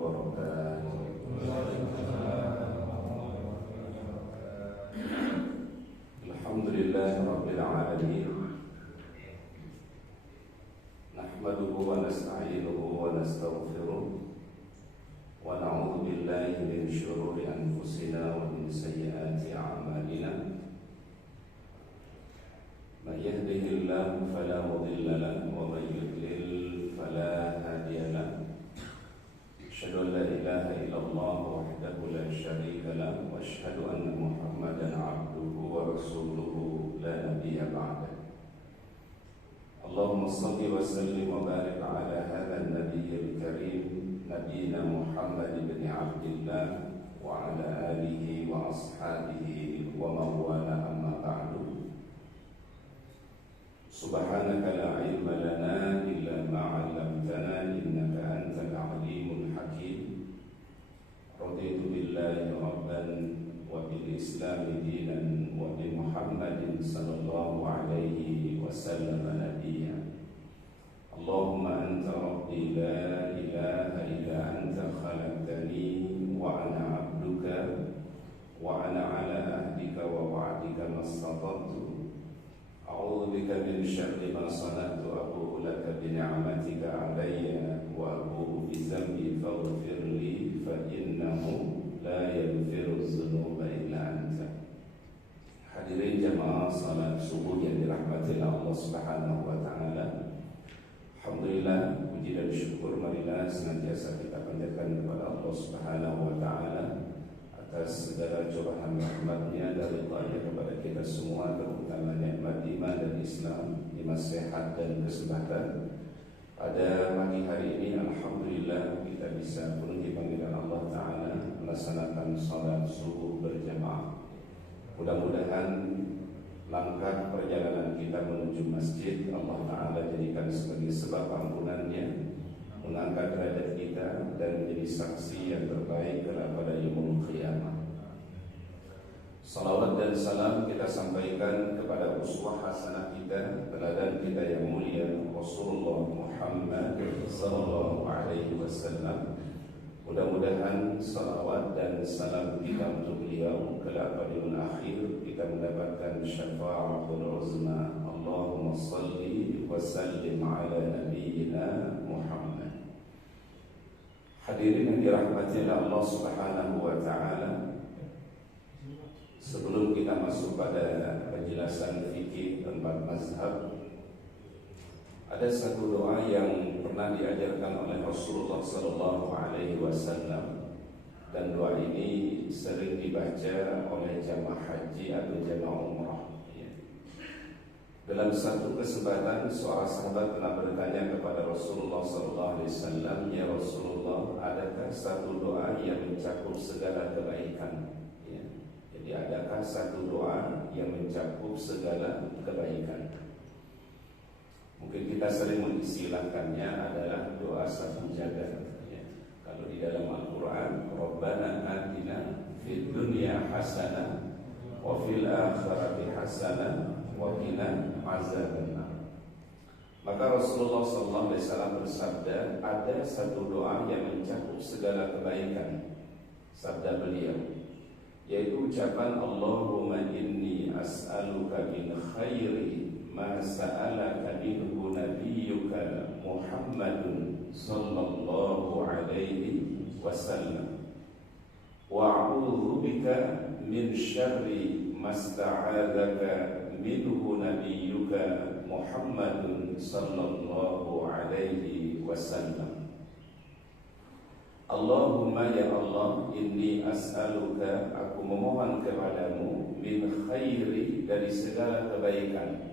wabarakatuh. Alhamdulillahi rabbil alamin. Nahmaduhu wa nasta'inuhu wa nastaghfiruh wa na'udzu billahi min syururi anfusina wa min sayyiati a'malina. Man yahdihillahu fala mudilla lahu wa man yudlil fala hadiya lahu. Asyhadu an la ilaha illallah wahdahu la syarika lahu wa asyhadu anna Muhammadan 'abduhu wa rasuluhu la nabiyya ba'dahu. Allahumma shalli wa sallim wa barik ala hadha an-nabiyyil karim nabiyina Muhammad ibn Abdillah wa ala alihi wa ashabihi wa man wala amma ba'du. Subhanaka la ilma lana illa ma 'allamtana innaka antal 'alimul hakim. Raditu billahi rabban wa bil islam dinan wa bi Muhammadin sallallahu alaihi wasallam nabiyya. Allahumma anta rabbi la ilaha illa anta khalaqtani wa ana 'abduka wa ana 'ala ahdika wa wa'dika mastata'tu. A'udzu bika min syarri ma sana'tu, abu'u laka bi ni'matika 'alayya wa abu'u bi dhanbi faghfir li fa innahu la yaghfiru dzunuba illa anta. Hadirin jamaah salat subuh yang dirahmati Allah Subhanahu wa taala. Alhamdulillah, puji dan syukur marilah senantiasa kita panjatkan kepada Allah Subhanahu wa taala atas segala curahan rahmat-Nya dan ridha-Nya kepada kita semua, terutama nikmat iman dan Islam, nikmat sehat dan kesehatan. Pada pagi hari ini alhamdulillah kita bisa penuhi panggilan Allah taala melaksanakan salat subuh berjamaah. Mudah-mudahan langkah perjalanan kita menuju masjid Allah taala jadikan sebagai sebab ampunan-Nya, mengangkat derajat kita dan menjadi saksi yang terbaik pada yaumul qiyamah. Salawat dan salam kita sampaikan kepada uswah hasanah kita, teladan kita yang mulia Rasulullah Muhammad sallallahu alaihi wasallam. Mudah-mudahan salawat dan salam kita untuk beliau kelak pada yaumul akhir kita mendapatkan syafa'atul uzma. Allahumma salli wa sallim ala nabiyyina Muhammad. Hadirin yang dirahmati oleh Allah Subhanahu wa taala, sebelum kita masuk pada penjelasan fikih empat mazhab, ada satu doa yang pernah diajarkan oleh Rasulullah sallallahu alaihi wasallam, dan doa ini sering dibaca oleh jamaah haji atau jamaah umrah. Dalam satu kesempatan seorang sahabat pernah bertanya kepada Rasulullah sallallahu alaihi wasallam, "Ya Rasulullah, adakah satu doa yang mencakup segala kebaikan?" Jadi adakah satu doa yang mencakup segala kebaikan? Mungkin kita sering mengistilahkannya adalah doa satu jagat. Kalau di dalam Al-Quran, Rabbana atina fid dunya hasanah wa fil akhirati hasanah wa qina azabannar. Maka Rasulullah SAW bersabda, ada satu doa yang mencakup segala kebaikan. Sabda beliau, yaitu ucapan Allahumma inni as'aluka min khairi ma sa'alaka minhu nabiyyuka Muhammadun sallallahu alaihi wasallam wa a'udzu bika min syarri ma sta'adzaka minhu nabiyyuka Muhammadun sallallahu alaihi wasallam. Allahumma ya Allah, inni as'aluka, aku memohon kepadamu, min khairi, dari segala kebaikan,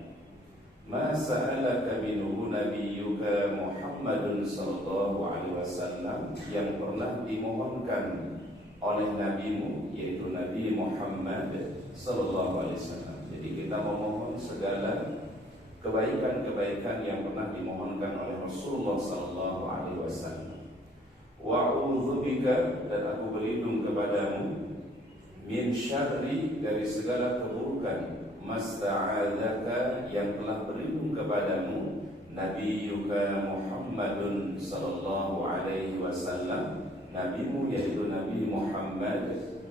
ma sa'alaka minhu nabiyyuka Muhammadun sallallahu alaihi wasallam, yang pernah dimohonkan oleh nabimu, yaitu Nabi Muhammad sallallahu alaihi wasallam. Jadi kita memohon segala kebaikan-kebaikan yang pernah dimohonkan oleh Rasulullah sallallahu alaihi wasallam. Wa a'udzubika, dan aku berlindung kepadamu, min syarri, dari segala keburukan, masta'adzaka, yang telah berlindung kepadamu, nabiyyuka Muhammadun sallallahu alaihi wasallam, nabimu, yaitu Nabi Muhammad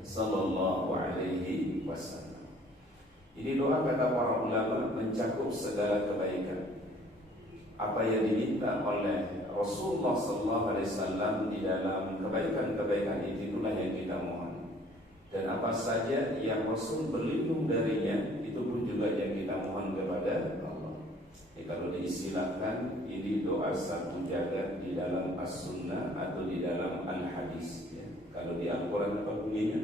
sallallahu alaihi wasallam. Ini doa kata para ulama mencakup segala kebaikan. Apa yang diminta oleh Rasulullah sallallahu alaihi wasallam di dalam kebaikan-kebaikan itulah yang kita mohon. Dan apa saja yang Rasul berlindung darinya, itu pun juga yang kita mohon kepada Allah. Kalau diistilahkan, ini doa satu jagat di dalam as-sunnah atau di dalam al-hadis. Kalau di Al-Quran apa bunyinya?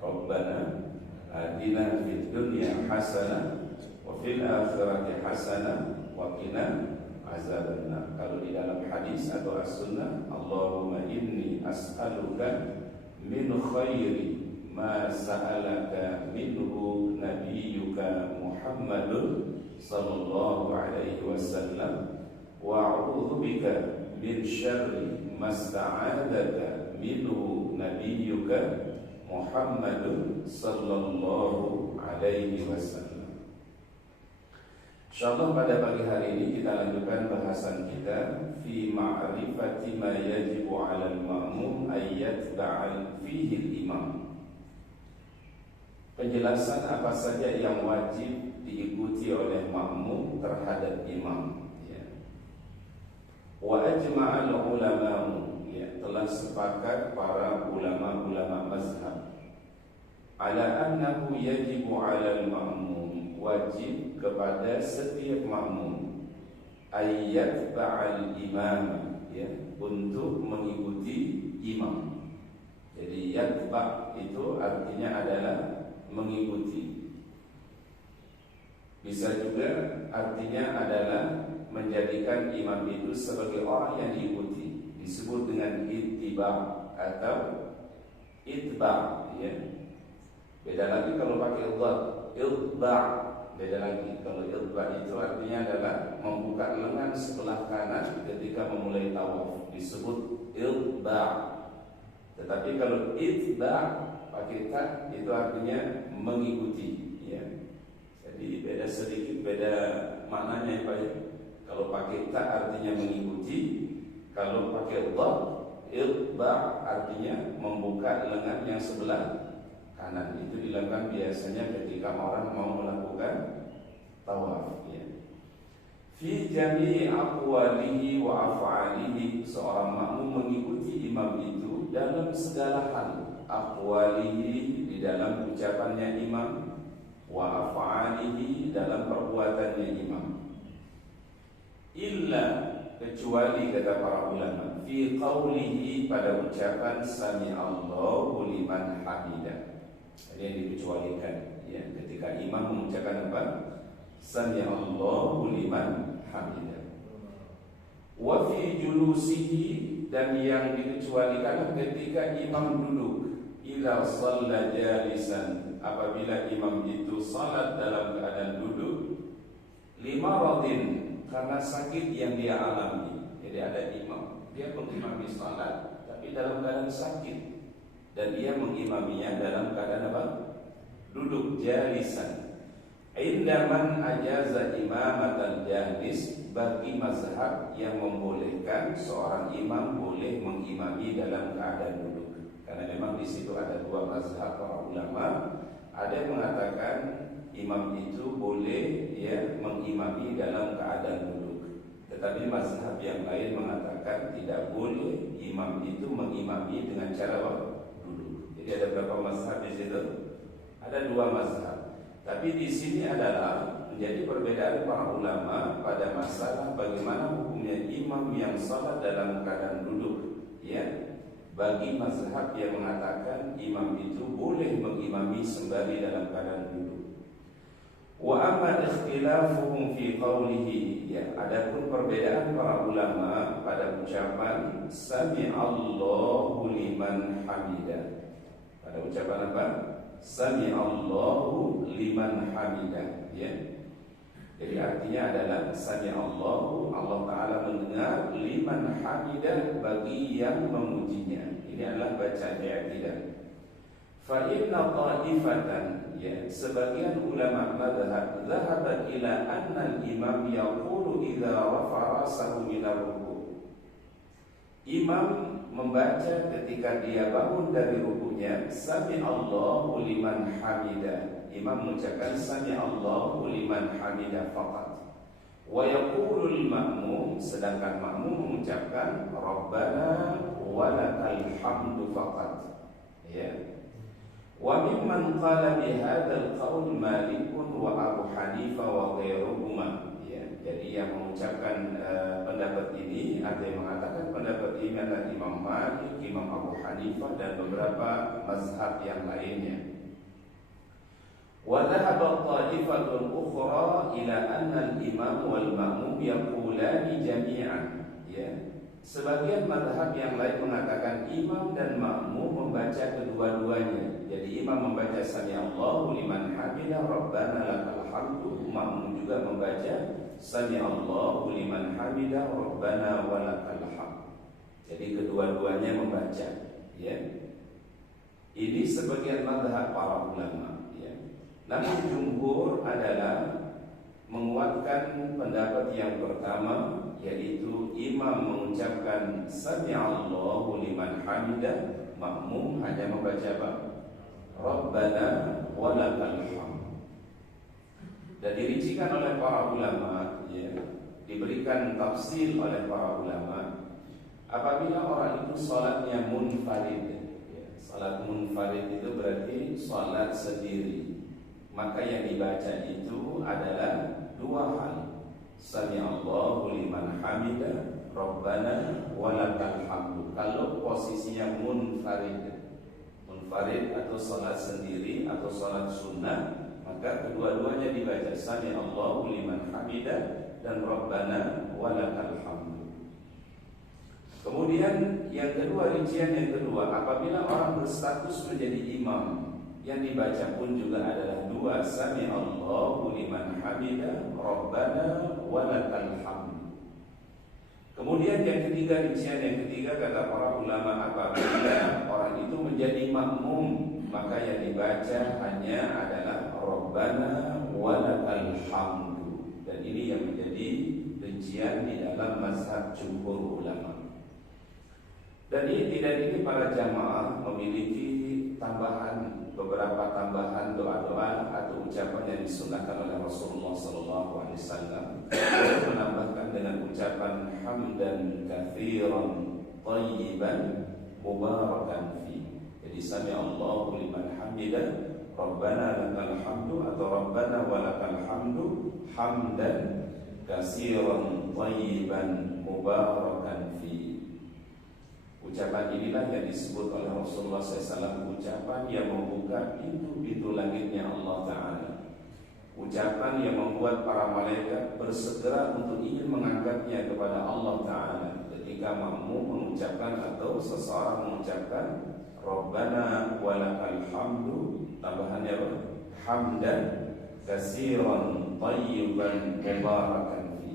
Rabbana atina fid dunya hasanah wa fil akhirati hasanah wa qina azabannar. Kalau di dalam hadis atau as-sunnah, Allahumma inni as'aluka min khairi ma sa'alaka minhu nabiyyuka Muhammadun sallallahu alaihi wasallam wa a'udzu bika min syarri ma sta'adaka minhu nabiyyuka Muhammadun sallallahu alaihi wasallam. Insyaallah pada pagi hari ini kita lanjutkan bahasan kita fi ma'rifati ma yajibu 'alal ma'mum ayat ba'al fihi al-imam. Penjelasan apa saja yang wajib diikuti oleh makmum terhadap imam. Wa ajma'al ulama'u, telah sepakat para ulama-ulama mazhab ala annahu yajibu 'alal ma'mum, wajib kepada setiap makmum ayat ba'al imam, untuk mengikuti imam. Jadi yatba' itu artinya adalah mengikuti. Bisa juga artinya adalah menjadikan imam itu sebagai orang yang diikuti, disebut dengan ittiba atau itba. Beda lagi kalau pakai itba, beda lagi. Kalau itba itu artinya adalah membuka lengan sebelah kanan ketika memulai tawaf, disebut itba. Tetapi kalau itba pakai ta itu artinya mengikuti, Jadi beda sedikit, beda maknanya Pak. Kalau pakai ta artinya mengikuti, kalau pakai dha itba artinya membuka lengan yang sebelah kanan. Itu dilakukan biasanya ketika orang mau melakukan tawaf, Fi jami'i aqwalihi wa af'alihi, seorang makmum mengikuti imam itu dalam segala hal. Aqwalihi, di dalam ucapannya imam, wa af'alihi, dalam perbuatannya imam. Illa, kecuali kata para ulama, fi qawlihi, pada ucapan sami'allahu liman hamidah. Ini yang dikecualikan, ketika imam mengucapkan apa? Sami'allahu liman hamidah. Wa fi julusihi, dan yang dikecualikan ketika imam duduk. Idza shalla jalisan, apabila imam itu salat dalam keadaan duduk. Limaradin, karena sakit yang dia alami. Jadi ada imam, dia mengimami salat tapi dalam keadaan sakit, dan dia mengimaminya dalam keadaan apa? Duduk, jalisan. Indaman ajaza imamatal jalis, bagi mazhab yang membolehkan seorang imam boleh mengimami dalam keadaan duduk. Karena memang di situ ada dua mazhab para ulama. Ada yang mengatakan imam itu boleh mengimami dalam keadaan duduk. Tetapi mazhab yang lain mengatakan tidak boleh imam itu mengimami dengan cara duduk. Jadi ada berapa mazhab di situ? Ada dua mazhab. Tapi di sini adalah menjadi perbedaan para ulama pada masalah bagaimana hukumnya imam yang salat dalam keadaan duduk. Bagi mazhab yang mengatakan imam itu boleh mengimami sembari dalam keadaan duduk. Wa amma ikhtilafuhum fi qawlihi, adapun perbedaan para ulama pada ucapan sami'allahu liman hamidah. Pada ucapan apa? Sami'allahu liman hamidah, Jadi artinya adalah sami'allahu, Allah Ta'ala mendengar, liman hamidah, bagi yang memujinya. Ini adalah bacaan i'tidal. Fa inna ta'ifatan, sebagian ulama mazhab dhahabat ila anna al-imam yaqulu idza rafa'a rasahu min ar-ruku'. Imam membaca ketika dia bangun dari rukunya, sami Allahu liman hamidah. Imam mengucapkan sami Allahu liman hamidah faqat. Wa yaqulul ma'mum, sedangkan makmum mengucapkan Rabbana walakal hamdu faqat. Ya. Wa mimman qala bihadzal qaul Malik wa Abu Hanifah wa ghairuhuma. Jadi yang mengucapkan pendapat ini, ada yang mengatakan pendapat ini adalah Imam Malik, Imam Abu Hanifah dan beberapa mazhab yang lainnya. Wa dhahaba ta'ifatun ukhra ila anna al-imam wal ma'mum yaqulani jami'an. Ya. Sebagian mazhab yang lain mengatakan imam dan makmum membaca kedua-duanya. Jadi imam membaca sami Allahu liman hamidah Rabbana lakal hamdu, makmum juga membaca sami Allahu liman hamidah Rabbana walakal hamd. Jadi kedua-duanya membaca, ya. Ini sebagian mazhab para ulama, ya. Namun jumhur adalah menguatkan pendapat yang pertama, yaitu imam mengucapkan sami Allahu liman hamidah, makmum hanya membaca apa? Rabbana walakal hamd. Dan dirincikan oleh para ulama, ya, diberikan tafsir oleh para ulama. Apabila orang itu salatnya munfarid, ya, salat munfarid itu berarti salat sendiri, maka yang dibaca itu adalah dua hal, sami Allahu liman hamidah Rabbana walakal hamdu. Kalau posisinya munfarid atau salat sendiri atau salat sunnah, maka kedua-duanya dibaca sami Allahu liman hamidah dan Rabbana walakal hamdu. Kemudian yang kedua, rincian yang kedua, apabila orang berstatus menjadi imam, yang dibaca pun juga adalah dua, sami Allahu liman hamidah Rabbana walakal hamdu. Kemudian yang ketiga, rincian yang ketiga kata para ulama, apabila orang itu menjadi makmum, maka yang dibaca hanya adalah Rabbana walakal hamdu. Dan ini yang menjadi rincian di dalam mazhab jumhur ulama. Dan ini para jamaah memiliki beberapa tambahan doa-doa atau ucapan yang disunahkan oleh Rasulullah SAW, menambahkan dengan ucapan hamdan katsiran thayyiban mubarakan fi. Jadi sami Allahu liman hamidah Rabbana lakal hamdu atau Rabbana walakal hamdu hamdan katsiran thayyiban mubarakan fi. Ucapan inilah yang disebut oleh Rasulullah SAW ucapan yang membuka pintu-pintu langitnya Allah Ta'ala. Ucapan yang membuat para malaikat bersegera untuk ingin mengangkatnya kepada Allah Ta'ala ketika makmum mengucapkan atau seseorang mengucapkan Rabbana walakal hamdu, tambahannya apa? Hamdan katsiran thayyiban mubarakan fi.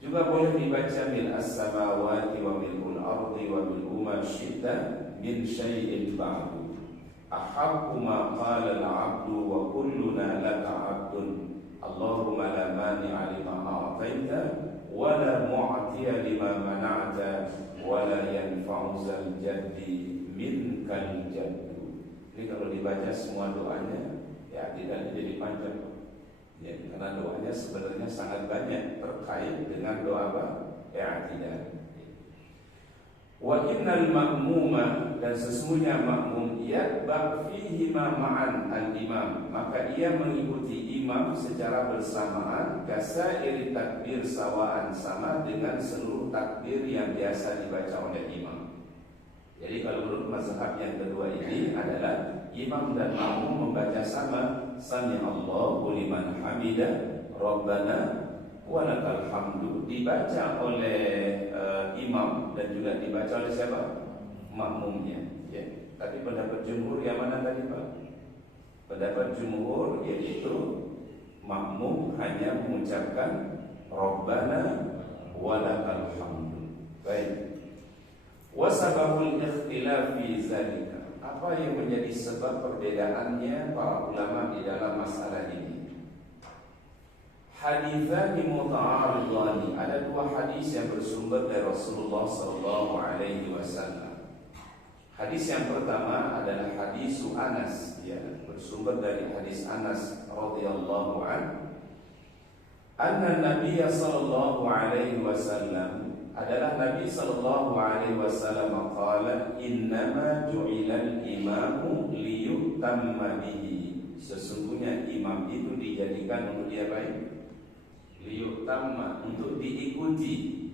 Juga boleh dibaca mil as-samawati wa mil'ul ardi wa mil'u ma syi'ta min syai'in ba'du. Ahabbu ma qala al-'abdu wa kulluna laka 'abdun. Allahumma la mani'a lima a'taita wa la mu'tiya lima mana'ta wa la yanfa'u zal jaddi minkal jaddu. Ini kalau dibaca semua doanya, ya tidak jadi panjang. Ya, karena doanya sebenarnya sangat banyak terkait dengan doa apa? I'tidal. Wa innal ma'muma, dan sesungguhnya makmum yatba' fihi ma ma'an al-imam, maka ia mengikuti imam secara bersamaan kasairi takbir sawaan, sama dengan seluruh takbir yang biasa dibaca oleh imam. Jadi kalau menurut mazhab yang kedua ini adalah imam dan makmum membaca sama, sami Allahu liman hamidah Rabbana walakal hamdu, dibaca oleh imam dan juga dibaca oleh siapa? Makmumnya, ya. Tapi pendapat jumhur yang mana tadi Pak? Pendapat jumhur yaitu makmum hanya mengucapkan Rabbana walakal hamdu. Baik. Wasababul ikhtilaf fi zalika, apa yang menjadi sebab perbedaannya para ulama di dalam masalah ini? haditsani muta'aridani, ada dua hadis yang bersumber dari Rasulullah sallallahu alaihi wasallam. Hadis yang pertama adalah hadis Anas, ya, bersumber dari hadis Anas radhiyallahu anhu. Anna Nabiy sallallahu alaihi wasallam, adalah Nabi sallallahu alaihi wasallam qala innama ju'ilal imamu liyutamma bihi. Sesungguhnya imam itu dijadikan untuk dia baik, liyutamma, untuk diikuti.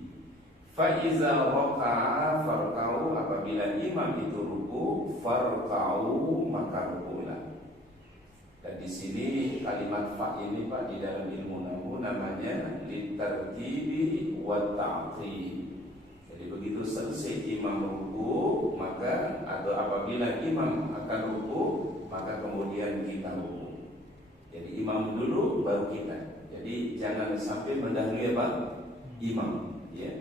Fa iza raka'a farka'u, apabila imam itu ruku, farka'u, maka rukulah. Dan di sini kalimat fa ini Pak di dalam ilmu nahwu namanya litartibi wa ta'qib. Jadi begitu selesai imam ruku, maka atau apabila imam akan ruku, maka kemudian kita ruku. Jadi imam dulu baru kita. Jadi jangan sampai mendahului apa? Imam, ya.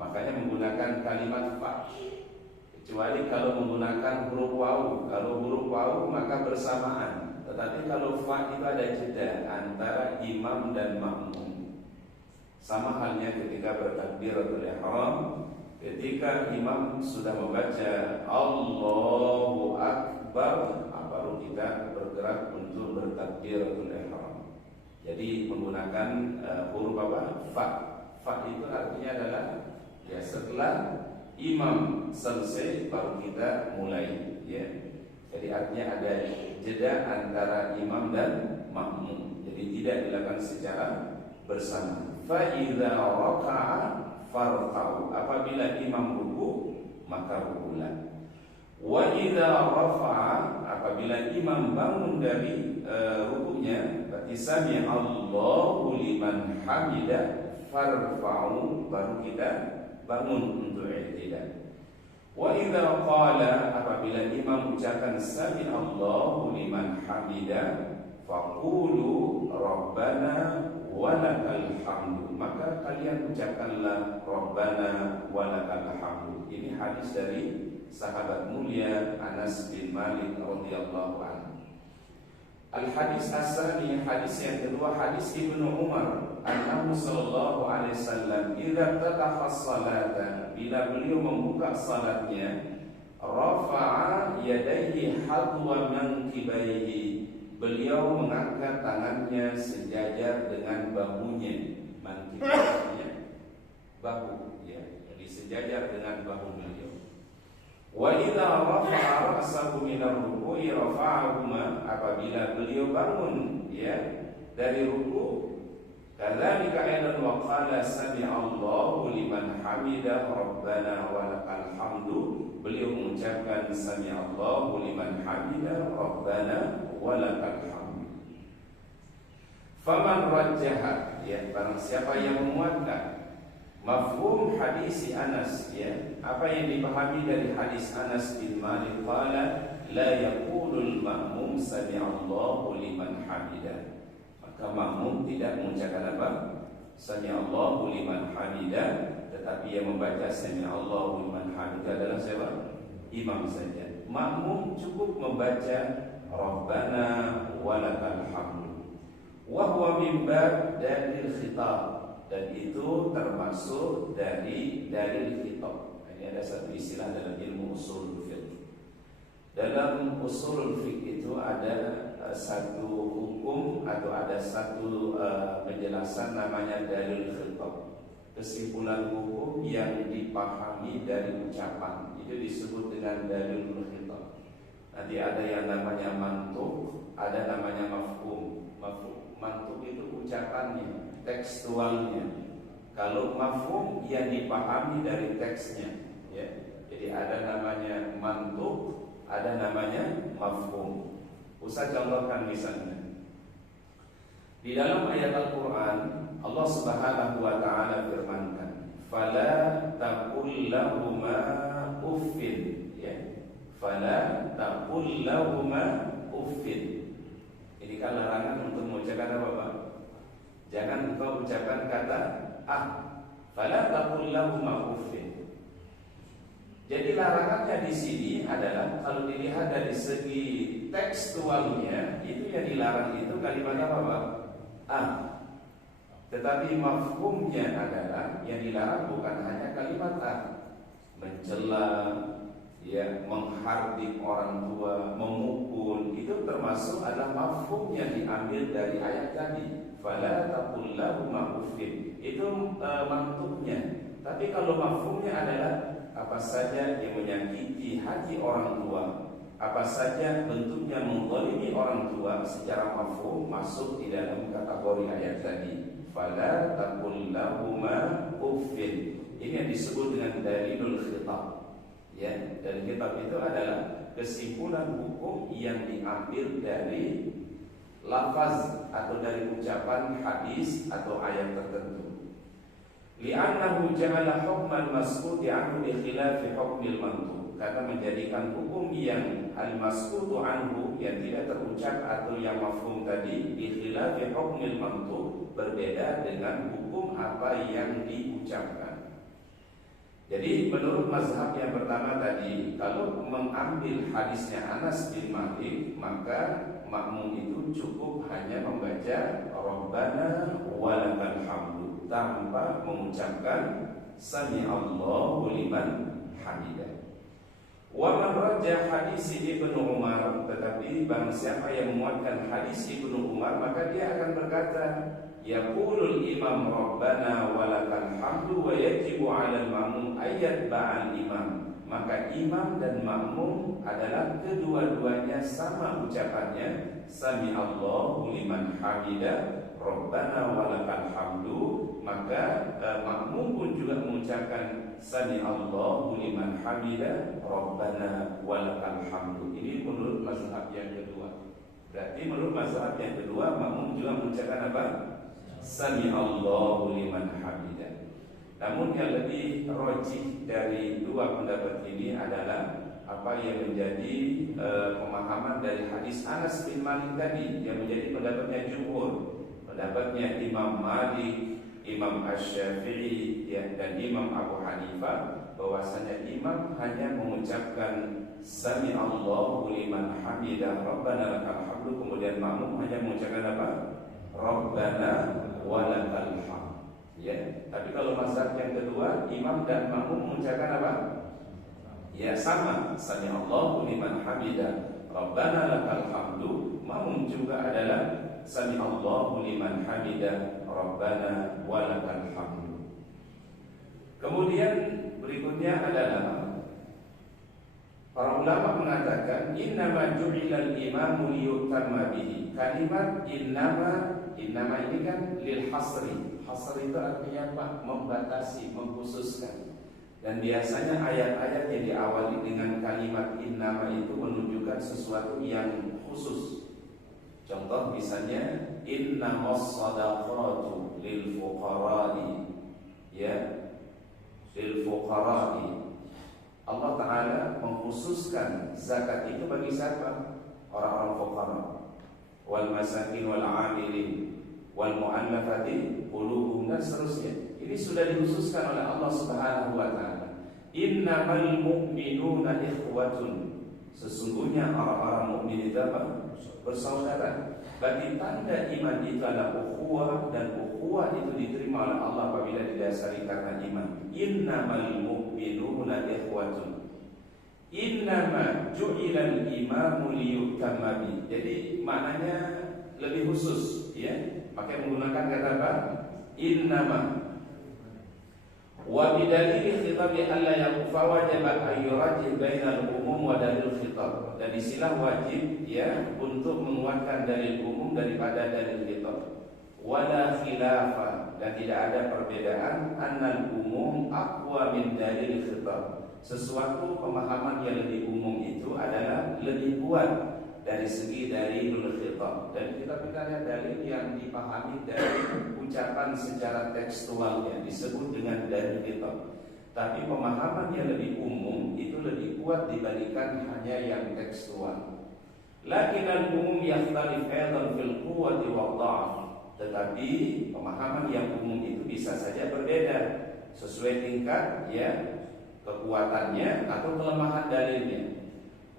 Makanya menggunakan kalimat fa. Kecuali kalau menggunakan huruf wawu. Kalau huruf wawu maka bersamaan. Tetapi kalau fa itu ada jeda antara imam dan makmum. Sama halnya ketika bertakbiratul ihram, ketika imam sudah membaca Allahu Akbar, baru kita bergerak untuk bertakbiratul ihram. Jadi menggunakan huruf apa? Fa. Fa itu artinya adalah ya setelah imam selesai baru kita mulai, ya. Jadi artinya ada jeda antara imam dan makmum. Jadi tidak dilakukan secara bersama. Fa idza raka'a farqa'u, apabila imam ruku maka rukulah. Wa idza rafa'a, apabila imam bangun dari rukunya, berarti sami Allahu liman hamidah, farfa'u, baru kita bangun untuk i'tidal. Wa idza qala, apabila imam ucapkan sami Allahu liman hamidah, faqulu rabbana walakal hamdu, maka kalian ucapkanlah rabbana walakal hamdu. Ini hadis dari sahabat mulia Anas bin Malik radhiyallahu anhu. Al-hadis as-sani, hadis yang kedua, hadis Ibnu Umar, annahu sallallahu alaihi wasallam idza tataha as-salata, bila beliau membuka salatnya, rafa'a yadayhi hadwa mankibaihi, beliau mengangkat tangannya sejajar dengan bahunya. Mankibainya bahu, ya, jadi sejajar dengan bahu beliau. Wa idza rafa'a ra'sahu min ar-ruku'i rafa'ahuma, apabila beliau bangun, ya, dari ruku, kadzalika aidan wa qala sami'a Allahu liman hamidah rabbana walakal hamdu, beliau mengucapkan sami'a Allahu liman hamidah rabbana walakal hamdu. Faman rajjaha, ya, barang siapa yang menguatkan mafhum hadis Anas, ya, apa yang dipahami dari hadis Anas bin Malik, qala la yaqulul ma'mum sami'allahu liman hamidah, maka makmum tidak mengucapkan apa? Sami'allahu liman hamidah, tetapi yang membaca sami'allahu liman hamidah adalah siapa? Imam saja. Makmum cukup membaca rabbana walakal hamdu. Wa huwa min bab dalil khitab, dan itu termasuk dari dalil khitab. Ini ada satu istilah dalam ilmu usul fiqh. Dalam usul fiqh itu ada satu hukum atau ada satu penjelasan namanya dalil khitab. Kesimpulan hukum yang dipahami dari ucapan itu disebut dengan dalil khitab. Nanti ada yang namanya mantuk, ada namanya mafhum. Mantuk itu ucapannya, tekstualnya. Kalau mafhum yang dipahami dari teksnya, ya. Jadi ada namanya mantuk, ada namanya mafhum. Ustaz contohkan misalnya di dalam ayat Al-Quran, Allah Subhanahu wa ta'ala firmankan, fala taqul lahuma uffin, ya. Fala taqul lahuma uffin. Ini kan larangan untuk mengucapkan apa, Pak? Jangan engkau ucapkan kata fala taqul lahuma uffin. Jadi larangannya di sini adalah kalau dilihat dari segi tekstualnya, itu yang dilarang itu kalimat apa, Pak? Tetapi mafhumnya adalah yang dilarang bukan hanya kalimat mencela, ya, menghardik orang tua, memukul, itu termasuk adalah mafhum yang diambil dari ayat tadi. Fala taqul lahuma uffin. Itu mantuknya. Tapi kalau mafhumnya adalah apa saja yang menyakiti hati orang tua, apa saja bentuknya menzalimi orang tua, secara mafhum masuk di dalam kategori ayat tadi. Fala taqul lahuma uffin. Ini yang disebut dengan dalilul khitab. Ya, dan kitab itu adalah kesimpulan hukum yang diambil dari lafaz atau dari ucapan hadis atau ayat tertentu. Li'annahu ja'ala hukman maskuti anhu bi khilafi hukmil mantuq. Karena menjadikan hukum yang al-maskutu anhu, yang tidak terucap atau yang mafhum tadi, bi khilafi hukmil mantuq, berbeda dengan hukum apa yang diucapkan. Jadi menurut mazhab yang pertama tadi, kalau mengambil hadisnya Anas bin Malik, maka makmum itu cukup hanya membaca Rabbana walakal hamdu tanpa mengucapkan Sami'allahu liman hamidah. Wa man rajah hadis Ibnu Umar, tetapi barang siapa yang menguatkan hadis Ibnu Umar, maka dia akan berkata, yaqulul imam Rabbana walakal hamdu wa yajibu 'alal ma'mum ayat ba'al imam. Maka imam dan makmum adalah kedua-duanya sama ucapannya, Sami'allahu liman hamidah Rabbana walakal hamdu. Maka makmum pun juga mengucapkan Sami'allahu liman hamidah Rabbana walakal hamdu. Ini menurut mazhab yang kedua. Berarti menurut mazhab yang kedua, makmum juga mengucapkan apa? Sami'allahu liman hamidah. Namun yang lebih rajih dari dua pendapat ini adalah apa yang menjadi pemahaman dari hadis Anas bin Malik tadi, yang menjadi pendapatnya jumhur, pendapatnya Imam Malik, Imam Asy-Syafi'i, ya, dan Imam Abu Hanifah, bahwasanya imam hanya mengucapkan Sami'allahu liman hamidah Rabbana lakal hamdu, kemudian makmum hanya mengucapkan apa? Rabbana walakal hamd. Ya, tapi kalau mazhab yang kedua, imam dan makmum mengucapkan apa? Ya, sama, Sami'allahu liman hamidah Rabbana lakal hamdu. Makmum juga adalah Sami'allahu liman hamidah Rabbana walakal hamdu. Kemudian berikutnya adalah para ulama mengatakan innama ju'ilal imamu liyutamma bihi. Kalimat innama ini kan lil hasri. Hasri itu artinya apa? Membatasi, mengkhususkan. Dan biasanya ayat-ayat yang diawali dengan kalimat innama itu menunjukkan sesuatu yang khusus. Contoh misalnya innamas shadaqatu lil fuqara'i, ya, lil fuqara'i. Allah Ta'ala mengkhususkan zakat itu bagi siapa? Orang-orang fuqara, wal masakin wal 'amilin wal mu'allafati qulubuhum, dan seterusnya. Ini sudah dikhususkan oleh Allah Subhanahu wa taala. Innamal mu'minuna ikhwatun. Sesungguhnya orang-orang mukmin itu apa? Bersaudara. Bagi tanda iman itu adalah ukhuwah, dan ukhuwah itu diterima oleh Allah apabila didasari karena iman. Innamal mu'minuna ikhwatun. Innama ju'ilal imamu liyutamma bi. Jadi maknanya lebih khusus, ya. Pakai menggunakan kata apa? Innama. Wa bidalil khitabi alla yaqufa wajaba ayyurajih bainal umum wa dalil khitab. Dan istilah wajib, ya, untuk menguatkan dalil umum daripada dalil khitab. Wala khilafa, dan tidak ada perbedaan annal umum aqwa min dalil khitab. Sesuatu pemahaman yang lebih umum itu adalah lebih kuat dari segi dalilul khitab. Dan kita lihat dalil yang dipahami dari ucapan secara tekstual yang disebut dengan dalil khitab. Tapi pemahaman yang lebih umum itu lebih kuat dibandingkan hanya yang tekstual. Lakin al-umum yakhtalif aidan fil quwwati wa dha'f. Tetapi pemahaman yang umum itu bisa saja berbeda sesuai tingkat, ya, kekuatannya atau kelemahan dalilnya.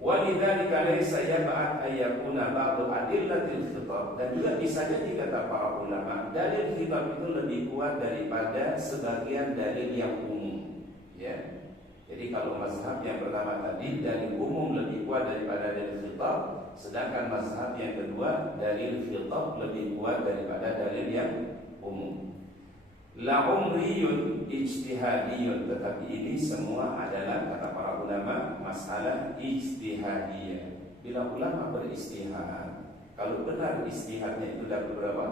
Walidzalika laysa yab'ad ayyakuna ba'du adillatil khitab, dan juga bisa jadi kata para ulama dalil khitab itu lebih kuat daripada sebagian dalil yang umum, ya. Jadi kalau mazhab yang pertama tadi dalil umum lebih kuat daripada dalil khitab, sedangkan mazhab yang kedua dalil khitab lebih kuat daripada dalil yang umum. La umriyun ijtihadiyun, tetapi ini semua adalah kata para ulama masalah ijtihadiyah. Bila ulama beristihad, kalau benar istihadnya itu dapat berapa?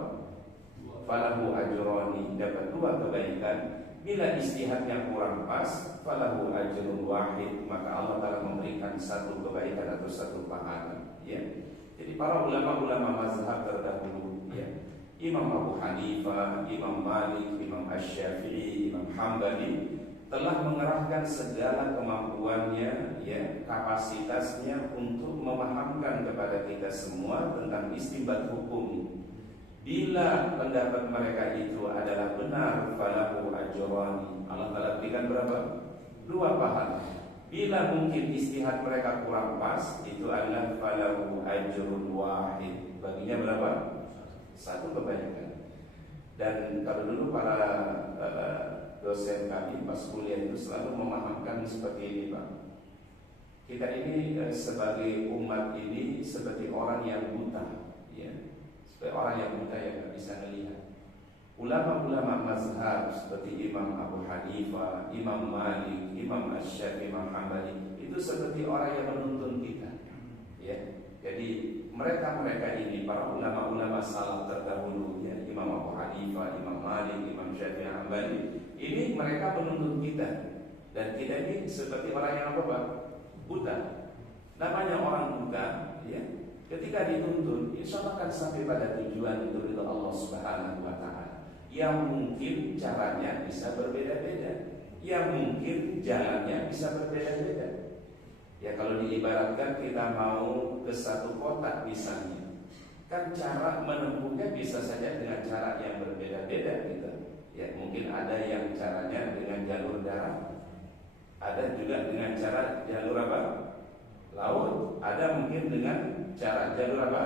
Falahu ajrani, dapat 2 kebaikan. Bila istihadnya kurang pas, falahu ajrun wahid, maka Allah Ta'ala memberikan 1 kebaikan atau 1 pahala, ya. Jadi para ulama-ulama mazhab terdahulu, ya, Imam Abu Hanifah, Imam Malik, Imam Asy-Syafi'i, Imam Hambali telah mengerahkan segala kemampuannya, ya, kapasitasnya untuk memahamkan kepada kita semua tentang istinbat hukum. Bila pendapat mereka itu adalah benar, falahu ajrani, Allah Ta'ala berikan berapa? 2 pahala. Bila mungkin istihad mereka kurang pas, itu adalah falahu ajrun wahid, baginya berapa? 1 kebaikan. Dan kalau dulu para dosen kami pas kuliah itu selalu memahamkan seperti ini, Pak. Kita ini sebagai umat ini seperti orang yang buta, ya. Seperti orang yang buta yang tidak bisa melihat. Ulama-ulama mazhab seperti Imam Abu Hanifah, Imam Malik, Imam Asy-Syafi'i, Imam Hambali itu seperti orang yang menuntun kita, ya. Jadi mereka ini para ulama-ulama salaf terdahulu, ya, Imam Abu Hanifah, Imam Malik, Imam Syafi'i, Hambali, ini mereka menuntun kita, dan kita ini seperti orang yang apa, Pak? Buta. Namanya orang buta, ya. Ketika dituntun, insya Allah akan sampai pada tujuan itu ridha Allah Subhanahu wa Ta'ala. Yang mungkin caranya bisa berbeda-beda, yang mungkin jalannya bisa berbeda-beda. Ya, kalau diibaratkan kita mau ke satu kota misalnya, kan cara menempuhnya bisa saja dengan cara yang berbeda-beda gitu. Ya, mungkin ada yang caranya dengan jalur darat, ada juga dengan cara jalur apa? Laut, ada mungkin dengan cara jalur apa?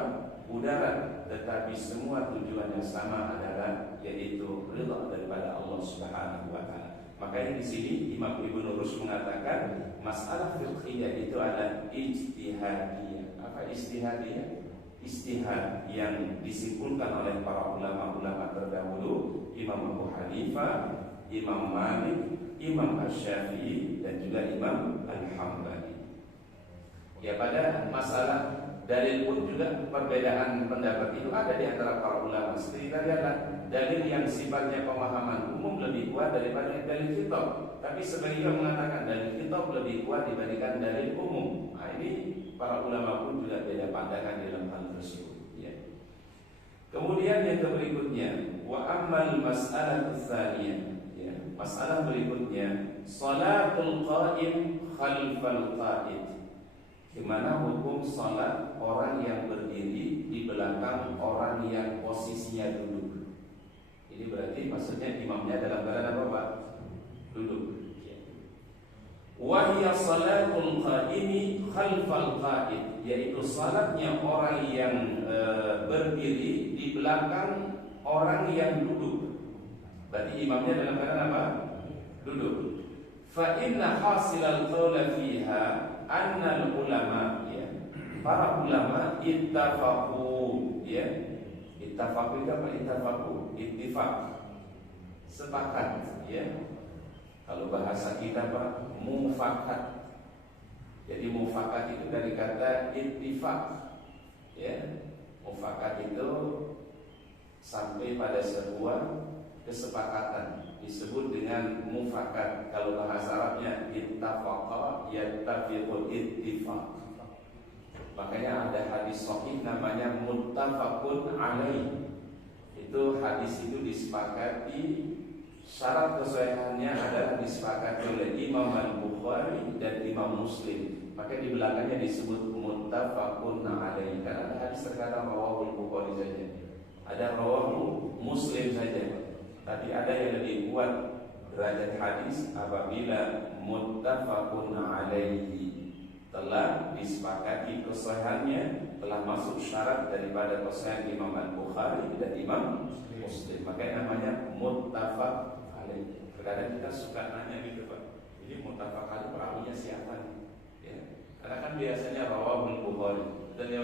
Udara. Tetapi semua tujuannya sama, adalah yaitu ridha daripada Allah Subhanahu wa Ta'ala. Makanya di sini Imam Ibnu Rushd mengatakan masalah fiqhiyah itu adalah ijtihadiyah. Apa ijtihadiyah? Ijtihad yang disimpulkan oleh para ulama-ulama terdahulu, Imam Abu Hanifah, Imam Malik, Imam Asy-Syafi'i, dan juga Imam Al-Hambali. Ya, pada masalah dalil pun juga perbedaan pendapat itu ada di antara para ulama. Seperti tadi adalah dalil yang sifatnya pemahaman umum lebih kuat daripada dalil khitab. Tapi sebagian mengatakan dalil khitab lebih kuat dibandingkan dalil umum. Nah, ini para ulama pun juga beda pandangan dalam hal tersebut, ya. Kemudian yang berikutnya, wa ammal mas'alatu tsaniyah, ya. Masalah berikutnya, salatul qa'im khalfal qa'id. Di mana hukum salat orang yang berdiri di belakang orang yang posisinya duduk. Ini berarti maksudnya imamnya dalam keadaan apa, Pak? Duduk. Wa hiya salatul qa'imi khalfal qa'id, yaitu salatnya orang yang berdiri di belakang orang yang duduk. Berarti imamnya dalam keadaan apa? Duduk. Fa inna hasilal qawla fiha annal ulama, ya, para ulama ittafaqu, ya. Ittafaqu itu apa? Ittafaqu, ittifaq, sepakat, ya. Kalau bahasa kita, Pak, mufakat. Jadi mufakat itu dari kata ittifaq, ya. Mufakat itu sampai pada sebuah kesepakatan, disebut dengan mufakat. Kalau bahasa Arabnya ittafaqa yattafiqul ittifaq. Makanya ada hadis sahih namanya muttafaqun alaih. Itu hadis itu disepakati, syarat kesahihannya adalah disepakati oleh Imam Al-Bukhari dan Imam Muslim. Maka di belakangnya disebut muttafaqun alaih. Karena ada hadis terkadang rawahul Bukhari saja, ada rawahul Muslim saja. Tapi ada yang lebih kuat derajat hadis apabila muttafaqun alaihi, telah disepakati kesahihannya, telah masuk syarat daripada kesahihan Imam Al-Bukhari dan Imam Muslim. Makanya namanya muttafaq alaih. Kadang kita suka nanya gitu Pak, ini muttafaq alaih perawinya siapa nih? Ya. Karena kan biasanya rawahul Bukhari dan ya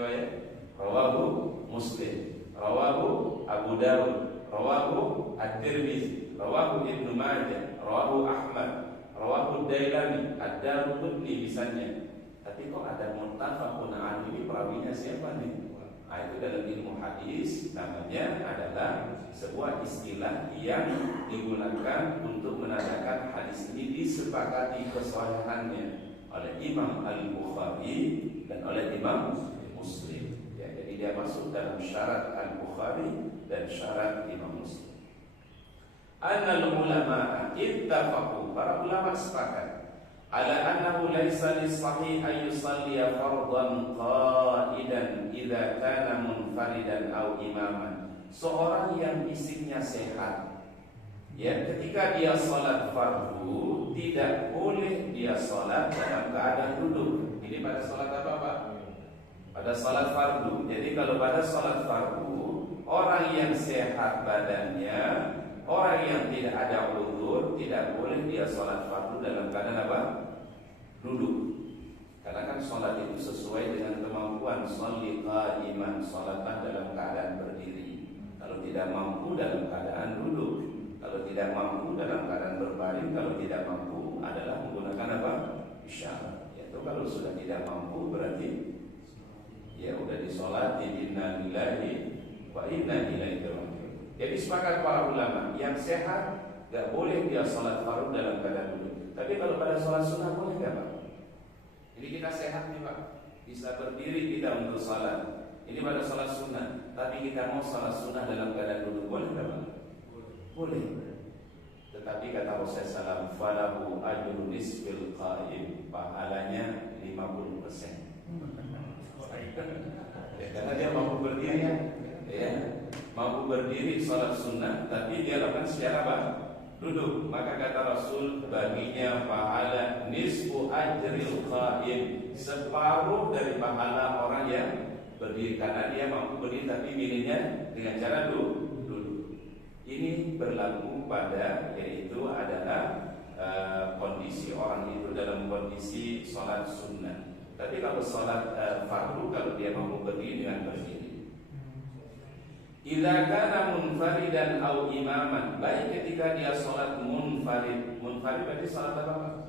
rawahu Muslim, rawahu Abu Dawud, rawahu At-Tirmidzi, rawahu Ibnu Majah, rawahu Ahmad, rawahu Dailami, Ad-Darqutni misalnya. Tapi kok ada muttafaqun alaih, ini perawinya siapa nih? Nah, itu dalam ilmu hadis namanya adalah sebuah istilah yang digunakan untuk menandakan hadis ini disepakati kesahihannya oleh Imam Al-Bukhari dan oleh Imam Muslim. Ya, jadi dia masuk dalam syarat Al-Bukhari dan syarat Imam Muslim. Annal ulama ittafaqu, para ulama sepakat ala annahu laysa lis-sahih ay yusalliya fardhan qa'idan idza kana munfaridan aw imaman. Seorang yang fisiknya sehat, ya, ketika dia salat fardu tidak boleh dia salat dalam keadaan duduk. Ini pada salat apa Pak? Pada salat fardu. Jadi kalau pada salat fardu, orang yang sehat badannya, orang yang tidak ada uzur, tidak boleh dia salat fardu dalam keadaan apa? Duduk. Karena kan salat itu sesuai dengan kemampuan. Sholli qa'iman, salatlah dalam keadaan berdiri. Kalau tidak mampu dalam keadaan duduk. Kalau tidak mampu dalam keadaan berbaring. Kalau tidak mampu adalah menggunakan apa? Isyarat. Yaitu kalau sudah tidak mampu berarti ya udah disolati. Inna lillahi wa inna ilaihi raji'un. Jadi sepakat para ulama, yang sehat gak boleh dia salat fardu dalam keadaan duduk. Tapi kalau pada salat sunnah boleh gak Pak? Jadi kita sehat nih Pak, bisa berdiri kita untuk salat. Ini pada salat sunnah, tapi kita mau salat sunnah dalam keadaan duduk, boleh gak Pak? Boleh. Tetapi kata Rasulullah SAW, falahu ajru nisfil qa'im, pahalanya 50%. Ya, karena dia mampu berdiri, ya, mampu berdiri salat sunnah, tapi dia lakukan secara apa? Duduk. Maka kata Rasul, baginya pahala nisfu ajril qa'im, separuh dari pahala orang yang berdiri, karena dia mampu berdiri tapi milihnya dengan cara duduk. Ini berlaku pada, yaitu adalah kondisi orang itu dalam kondisi sholat sunnah. Tapi kalau sholat fardu, kalau dia mampu berdiri dengan berdiri. Idza kana munfaridan aw imaman, baik ketika dia salat munfarid. Munfarid berarti salat apa?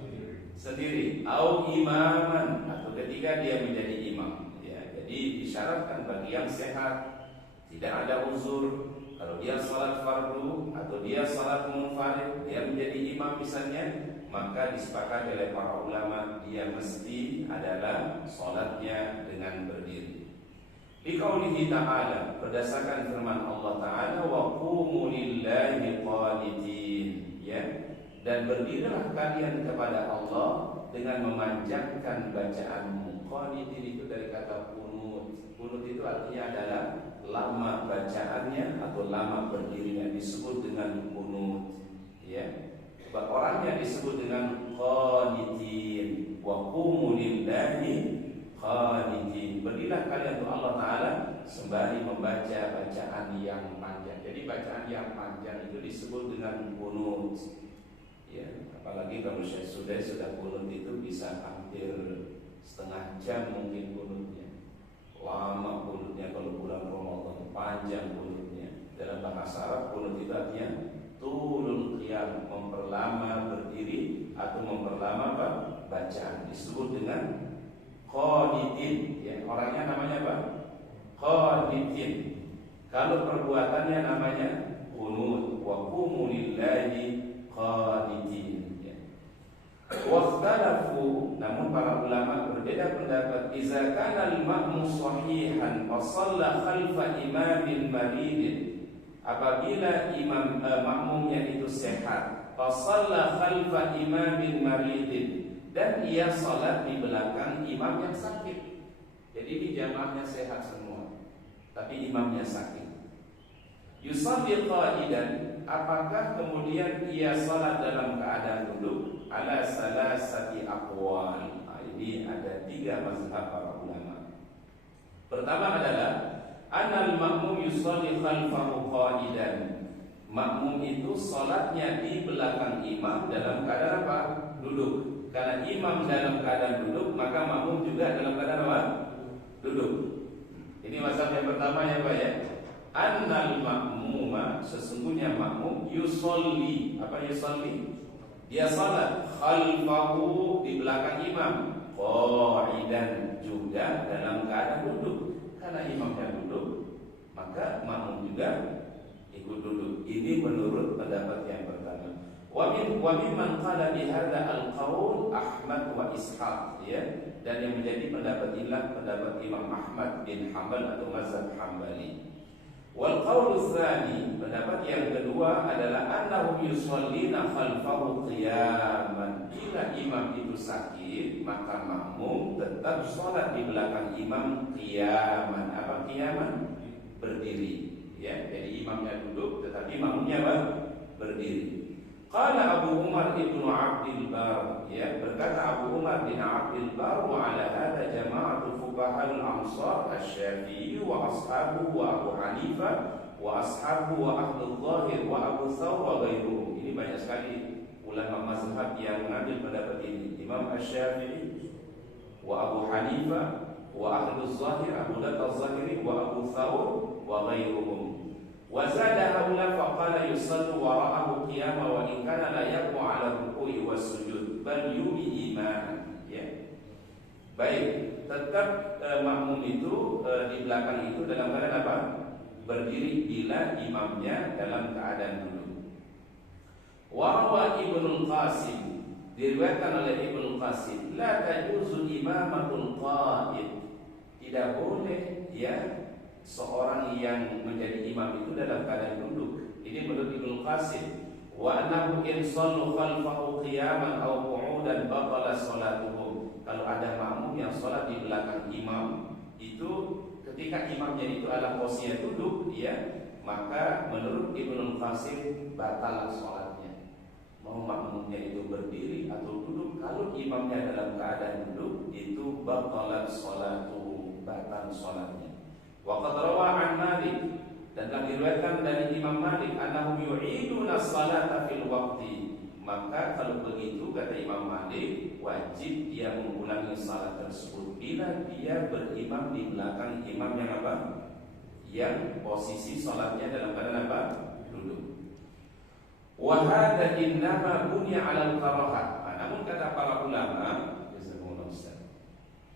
Sendiri. Aw imaman, atau ketika dia menjadi imam. Ya, jadi disyaratkan bagi yang sehat, tidak ada uzur. Kalau dia salat fardu atau dia salat munfarid, dia menjadi imam misalnya, maka disepakati oleh para ulama dia mesti adalah salatnya dengan berdiri. Biqaulihi ta'ala, berdasarkan firman Allah Ta'ala, wa qumu lillahi qanitin, ya, dan berdirilah kalian kepada Allah dengan memanjangkan bacaanmu. Qanitin itu dari kata qunut. Qunut itu artinya adalah lama bacaannya atau lama berdirinya, disebut dengan qunut, ya. Sebab orangnya disebut dengan qanitin. Wa qumu lillahi qanitin, berdirilah kalian untuk Allah Ta'ala sembari membaca bacaan yang panjang. Jadi bacaan yang panjang itu disebut dengan qunut, ya. Apalagi kalau Syekh sudah qunut itu bisa hampir setengah jam mungkin qunutnya. Lama qunutnya kalau bulan Ramadan, panjang qunutnya. Dalam bahasa Arab qunut itu artinya tulul qiyam, memperlama berdiri atau memperlama apa? Bacaan. Disebut dengan qanitin, ya, orangnya namanya apa? Qanitin. Kalau perbuatannya namanya qunut. Wa qumu lillahi qanitin, ya. Wakhtalafu, namun para ulama berbeda pendapat. Iza kana al-ma'mum sahihan fa shalla khalfa imamin maridin, apabila imam makmumnya itu sehat, fa shalla khalfa imamin maridin, dan ia salat di belakang imam yang sakit. Jadi di jamaahnya sehat semua, tapi imamnya sakit. Yusalli qa'idan, apakah kemudian ia salat dalam keadaan duduk? Ala salasati aqwal. Ini ada 3 tiga mazhab para ulama. Pertama adalah annal ma'mum yusalli khalfahu qa'idan. Makmum itu salatnya di belakang imam dalam keadaan apa? Duduk. Karena imam dalam keadaan duduk, maka makmum juga dalam keadaan apa? Duduk. Ini mazhab yang pertama ya Pak ya. Annal ma'muma, sesungguhnya makmum yusolli. Apa yusolli? Dia salat khalfahu, di belakang imam, qa'idan, juga dalam keadaan duduk. Karena imamnya duduk, maka makmum juga ikut duduk. Ini menurut pendapat yang pertama. Wa mimman qala bihadza al-qaul Ahmad wa Ishaq, ya. Dan yang menjadi pendapat inilah pendapat Imam Ahmad bin Hanbal atau mazhab Hambali. Wal qaul tsani, pendapat yang kedua adalah annahum yusallina khalfahu qiyaman. Bila imam itu sakit, maka makmum tetap sholat di belakang imam qiyaman. Apa qiyaman? Berdiri. Ya, jadi imamnya duduk, tetapi makmumnya apa? Berdiri. Qala Abu Umar ibnu Abdul Bar, ya, berkata Abu Umar bin Abdul Bar, wa ala hadza jama'atu fuqaha'il Ansar asy-Syafi'i wa ashabu wa Abu Hanifah wa ashabu wa Ahlul Zahir wa Abu Thawr wa ghairuhum. Ini banyak sekali ulama mazhab yang mengambil pendapat ini. Imam Asy-Syafi'i wa Abu Hanifah wa Ahlul Zahir, Abu Dawud Az-Zahiri wa Abu Thawr wa ghairuhum. Wa zada haula faqala yusallu wara'ahu qiyama wa in kana la yaqwa 'ala ruku'i was sujud bal yubi iman, ya. Baik, tetap makmum itu di belakang itu dalam keadaan apa? Berdiri bila imamnya dalam keadaan duduk. Wa huwa Ibnu Qasim, diriwayatkan oleh Ibnu Qasim, la tajuzu imamatul qa'id. Tidak boleh, ya, seorang yang menjadi imam itu dalam keadaan duduk. Ini menurut Ibnu Qasim. Wa annahu in sallu khalfahu qiyaman aw qu'udan batala salatuhum. Kalau ada makmum yang salat di belakang imam, itu ketika imamnya itu adalah posisinya duduk, ya, maka menurut Ibnu Qasim batal salatnya. Mau makmumnya itu berdiri atau duduk, kalau imamnya dalam keadaan duduk, itu batalat salatu, batal salatnya. Wa qad rawa an Malik, dan telah diriwayatkan dari Imam Malik, annahum yu'iduna salata fil waqti. Maka kalau begitu, kata Imam Malik, wajib dia mengulangi salat tersebut bila dia berimam di belakang imam yang apa? Yang posisi salatnya dalam keadaan apa? Duduk. Wa hadza innama bunya 'alal karahah. Namun kata para ulama,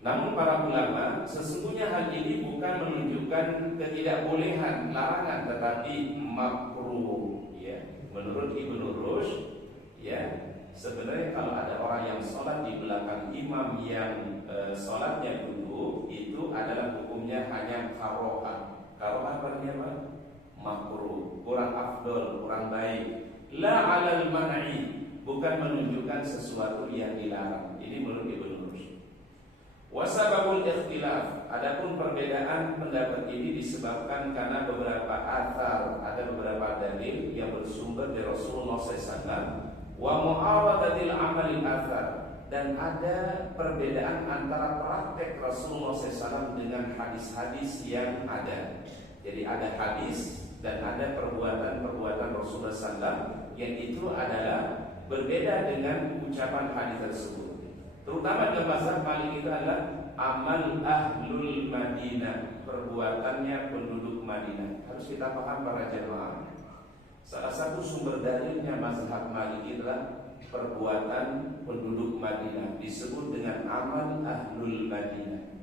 namun para ulama, sesungguhnya hal ini bukan menunjukkan ketidakbolehan, larangan, tetapi makruh, ya. Menurut Ibnu Rushd, ya, sebenarnya kalau ada orang yang sholat di belakang imam yang sholatnya duduk, itu adalah hukumnya hanya karohah. Karohah artinya apa? Makruh, kurang afdol, kurang baik. La 'alal man'i, bukan menunjukkan sesuatu yang dilarang. Ini menurut Ibnu Rushd. Wasababul ikhtilaf, adapun perbedaan pendapat ini disebabkan karena beberapa athar, ada beberapa dalil yang bersumber dari Rasulullah SAW, wa mu'awadatil amalil athar, dan ada perbedaan antara praktek Rasulullah SAW dengan hadis-hadis yang ada. Jadi ada hadis dan ada perbuatan-perbuatan Rasulullah SAW yang itu adalah berbeda dengan ucapan hadis tersebut. Terutama dalam bahasa Malik itu adalah amal ahlul Madinah, perbuatannya penduduk Madinah. Harus kita paham para jemaah. Salah satu sumber dalilnya mazhab Malik adalah perbuatan penduduk Madinah, disebut dengan amal ahlul Madinah.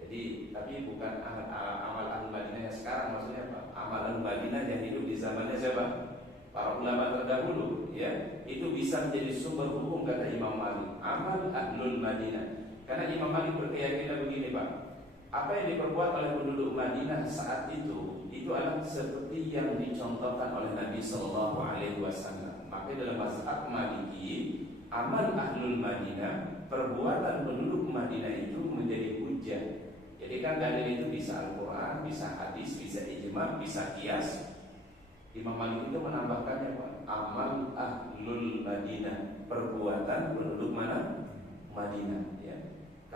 Jadi, tapi bukan amal ahlul Madinah yang sekarang, maksudnya apa? Amal ahlul Madinah yang hidup di zamannya siapa? Para ulama terdahulu, ya, itu bisa menjadi sumber hukum, kata Imam Malik, amal ahlul Madinah. Karena Imam Malik berkeyakinan begini, Pak, apa yang diperbuat oleh penduduk Madinah saat itu adalah seperti yang dicontohkan oleh Nabi Sallallahu Alaihi Wasallam. Maka dalam mazhab Maliki, amal ahlul Madinah, perbuatan penduduk Madinah itu menjadi hujjah. Jadi kan dalil itu bisa Al-Quran, bisa hadis, bisa ijma, bisa qiyas. Imam Malik itu menambahkannya, Pak, amal ahlul Madinah, perbuatan penduduk mana? Madinah, ya.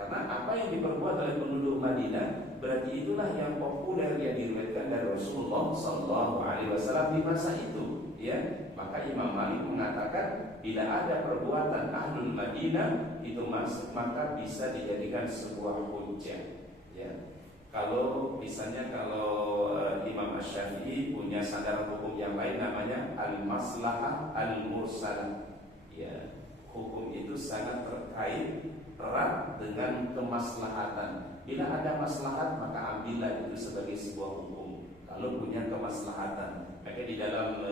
Karena apa yang diperbuat oleh penduduk Madinah berarti itulah yang populer yang diriwayatkan dari Rasulullah Sallallahu Alaihi Wasallam di masa itu. Ya, maka Imam Malik mengatakan bila ada perbuatan ahlul Madinah itu masuk maka bisa dijadikan sebuah hujjah. Ya, kalau misalnya Imam Asy-Syafi'i punya sandaran hukum yang lain namanya al-maslahah al-mursalah. Ya, hukum itu sangat terkait erat dengan kemaslahatan. Bila ada maslahat maka ambillah itu sebagai sebuah hukum. Kalau punya kemaslahatan, maka di dalam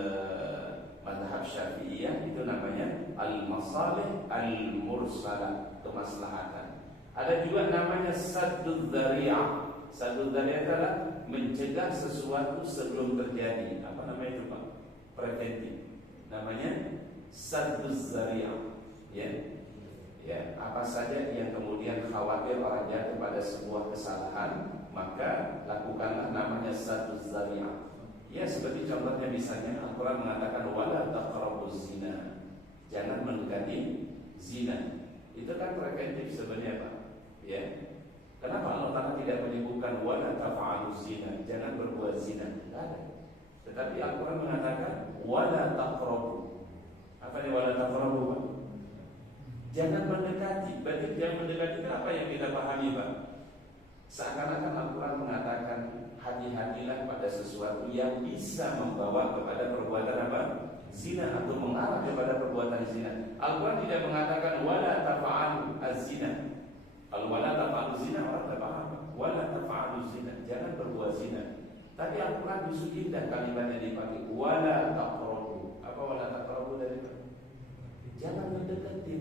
mazhab Syafi'iyah itu namanya al-masalih al-mursalah, kemaslahatan. Ada juga namanya saddud dzari'ah. Saddud dzari'ah adalah mencegah sesuatu sebelum terjadi. Apa namanya itu, Pak? Preventif. Namanya saddud dzari'ah. Ya, apa saja yang kemudian khawatir orang jatuh pada sebuah kesalahan, maka lakukanlah, namanya saddud dzari'ah. Ya, seperti contohnya misalnya Al-Quran mengatakan wala taqrabuz zina, jangan mendekati zina. Itu kan preventif sebenarnya, Pak. Ya. Kenapa Allah Ta'ala tidak menyebutkan wala taf'aluz zina, jangan berbuat zina? Tidak ada. Tetapi Al-Quran mengatakan wala taqrabu. Apa ini wala taqrabu, Pak? Jangan mendekati. Berarti jangan mendekati itu apa yang kita pahami, Pak? Seakan-akan Al-Quran mengatakan hati-hatilah pada sesuatu yang bisa membawa kepada perbuatan apa? Zina, atau mengarah kepada perbuatan zina. Al-Quran tidak mengatakan wala tafa'alu az-zina. Kalau wala tafa'alu zina orang tidak paham. Wala tafa'alu zina, jangan berbuat zina. Tapi Al-Quran justru indah kalimat yang dipakai wala taqrabu. Apa wala taqrabu dari itu? Jangan mendekati.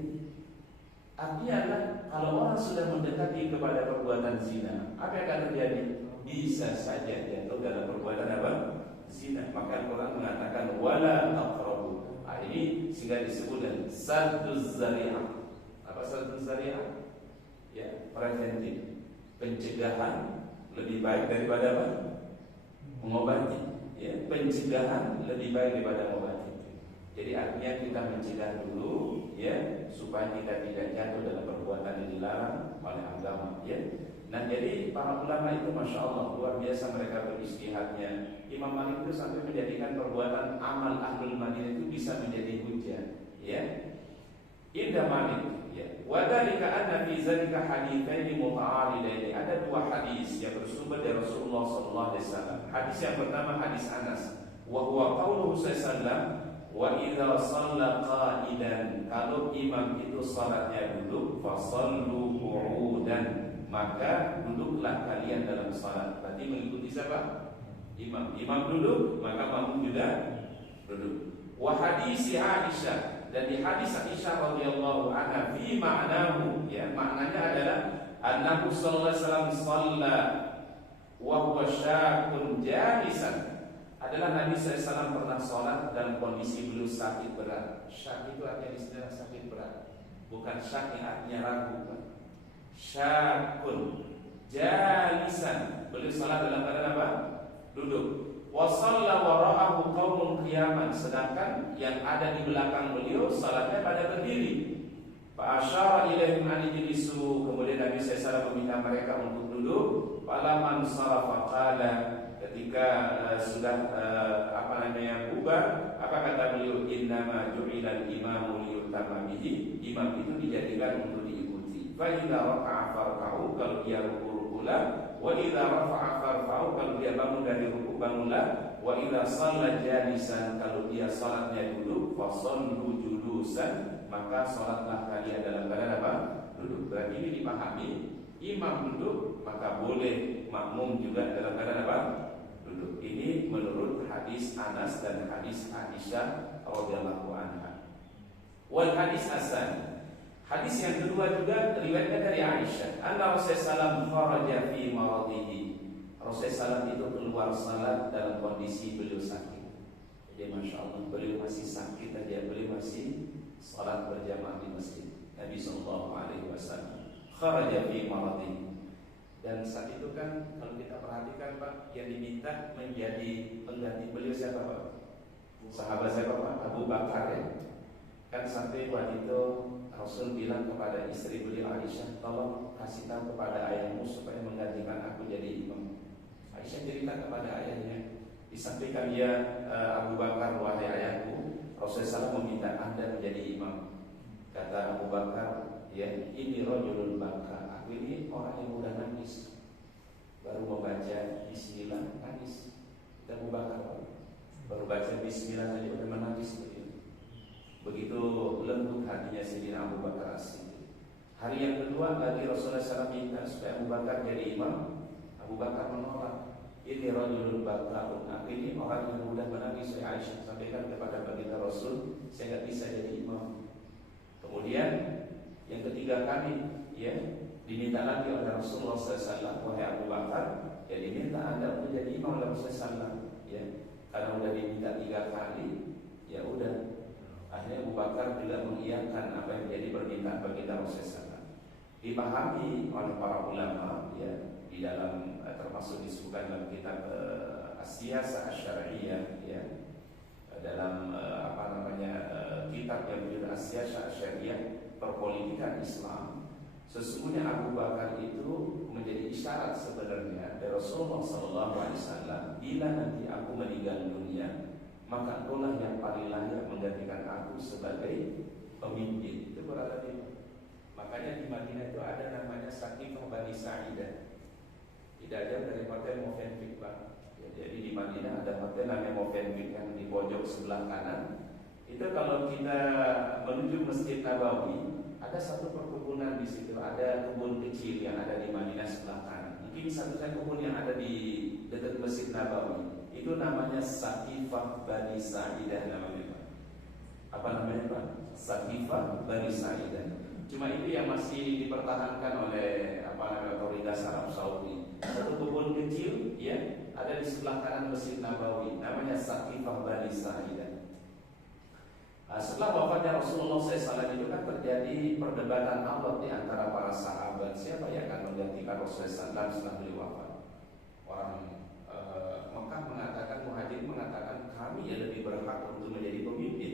Artinya adalah kalau orang sudah mendekati kepada perbuatan zina, apa yang akan terjadi? Bisa saja jatuh dalam perbuatan apa? Zina. Maka Al-Quran mengatakan wala taqrabu. Ini sehingga disebut dengan sadduz dzari'ah. Apa sadduz dzari'ah? Ya, preventif, pencegahan lebih baik daripada apa? Mengobati. Ya, pencegahan lebih baik daripada mengobati. Jadi artinya kita mencegah dulu, ya, supaya kita tidak jatuh dalam perbuatan yang dilarang oleh agama, ya. Nah, jadi para ulama itu masya Allah luar biasa mereka beristihadnya. Imam Malik itu sampai menjadikan perbuatan amal ahlul Madinah itu bisa menjadi hujjah, ya. Indah Malik, ya. Wadhalika anna fi zalika haditsaini muta'aridaini. Ada dua hadis yang bersumber dari Rasulullah sallallahu alaihi wasallam. Hadis yang pertama hadis Anas, wa huwa qauluhu sallallahu wa idza shalla qa'idan, kalau imam itu salatnya duduk, fasallu qu'udan, maka duduklah kalian dalam salat. Berarti mengikuti siapa? Imam. Imam duduk, maka makmum juga duduk. Wa hadis Aisyah, dan di hadis Aisyah radhiyallahu anha fi ma'nahu, ya, maknanya adalah annahu sallallahu alaihi wasallam shalla wa huwa syakun jalisan. Adalah Nabi SAW pernah sholat dalam kondisi beliau sakit berat. Syak itu artinya istilah sakit berat, bukan syak yang artinya ragu. Syakun jalisan, beliau sholat dalam keadaan apa? Duduk. Wa shalla wara'ahu qaumun qiyaman, sedangkan yang ada di belakang beliau sholatnya pada berdiri. Fa asyara ilaihim an ijlisu, kemudian Nabi SAW meminta mereka untuk duduk. Falaman sharafa qala, ketika sudah bubar, apa kata beliau? Innama ju'ilal imamu liyutamma bihi, imam itu dijadikan untuk diikuti. Fa idza raka'a farka'u, kalau dia ruku'lah, wa idza rafa'a farfa'u, kalau dia bangun dari ruku' bangunlah, wa idza shalla jalisan, kalau dia salatnya duduk, fa shallu julusan, maka salatlah kalian dalam keadaan apa? Duduk. Berarti ini dipahami, imam duduk maka boleh makmum juga dalam keadaan apa? Duduk. Ini menurut hadis Anas dan hadis Aisyah radhiyallahu anha. Wal hadis hasan. Hadis yang kedua juga riwayatnya dari Aisyah. Anna Rasulullah kharaja fi maradihi. Rasulullah itu keluar salat dalam kondisi beliau sakit. Jadi masya Allah beliau masih sakit aja, beliau masih salat berjamaah di masjid Nabi sallallahu alaihi wasallam. Kharaja fi maradihi. Dan saat itu kan kalau kita perhatikan Pak, yang diminta menjadi pengganti beliau siapa Pak? Sahabat siapa Pak? Abu Bakar, ya. Kan sampai waktu itu Rasul bilang kepada istri beliau Aisyah, tolong kasih tahu kepada ayahmu supaya menggantikan aku jadi imam. Aisyah cerita kepada ayahnya, disampaikan dia Abu Bakar, wahai ayahku, Rasulullah SAW meminta anda menjadi imam. Kata Abu Bakar, ya ini rojulun baka, aku ini orang yang mudah nangis, baru membaca Bismillah nangis. Dan Abu Bakar baru baca Bismillah saja udah menangis begitu. Begitu lembut hatinya Sayyidina Abu Bakar As-Siddiq. Hari yang kedua lagi Rasulullah SAW minta supaya Abu Bakar jadi imam. Abu Bakar menolak. Ini rajulun bakarun, aku ini orang yang mudah menangis. Saya Aisyah sampaikan kepada baginda Rasul, saya nggak bisa jadi imam. Kemudian yang ketiga kali, ya diminta lagi oleh Rasulullah SAW, wahai Abu Bakar, ya diminta anda untuk jadi imam oleh Rasulullah SAW, ya karena udah diminta 3 kali, ya udah. Akhirnya Abu Bakar tidak mengiyakan apa yang menjadi permintaan baginda Rasulullah. Dipahami oleh para ulama, ya di dalam termasuk disebutkan dalam kitab As-Siyasah Asy-Syar'iyyah, ya dalam kitab yang berjudul As-Siyasah Asy-Syar'iyyah, perpolitikan Islam. Sesungguhnya Abu Bakar itu menjadi isyarat sebenarnya dari Rasulullah SAW, bila nanti aku meninggal dunia, maka engkaulah yang paling layak menggantikan aku sebagai pemimpin. Itu berada di, makanya di Madinah itu ada namanya Saqifah Bani Sa'idah. Tidak jauh dari hotel Movenpick, Pak. Ya, jadi di Madinah ada hotel namanya Movenpick yang di pojok sebelah kanan. Itu kalau kita menuju Masjid Nabawi, ada satu perkebunan di situ. Ada kebun kecil yang ada di Madinah sebelah kanan. Mungkin satu-satunya kebun yang ada di dekat Masjid Nabawi. Itu namanya Saqifah Bani Sa'idah namanya, Pak. Apa namanya, Pak? Saqifah Bani Sa'idah. Cuma itu yang masih dipertahankan oleh otoritas Arab Saudi. Satu kebun kecil, ya, ada di sebelah kanan Masjid Nabawi. Namanya Saqifah Bani Sa'idah. Setelah wafatnya Rasulullah SAW itu kan terjadi perdebatan alot di antara para sahabat, siapa yang akan menggantikan Rasulullah SAW setelah beliau wafat. Orang Mekah mengatakan, Muhajirin mengatakan kami yang lebih berhak untuk menjadi pemimpin.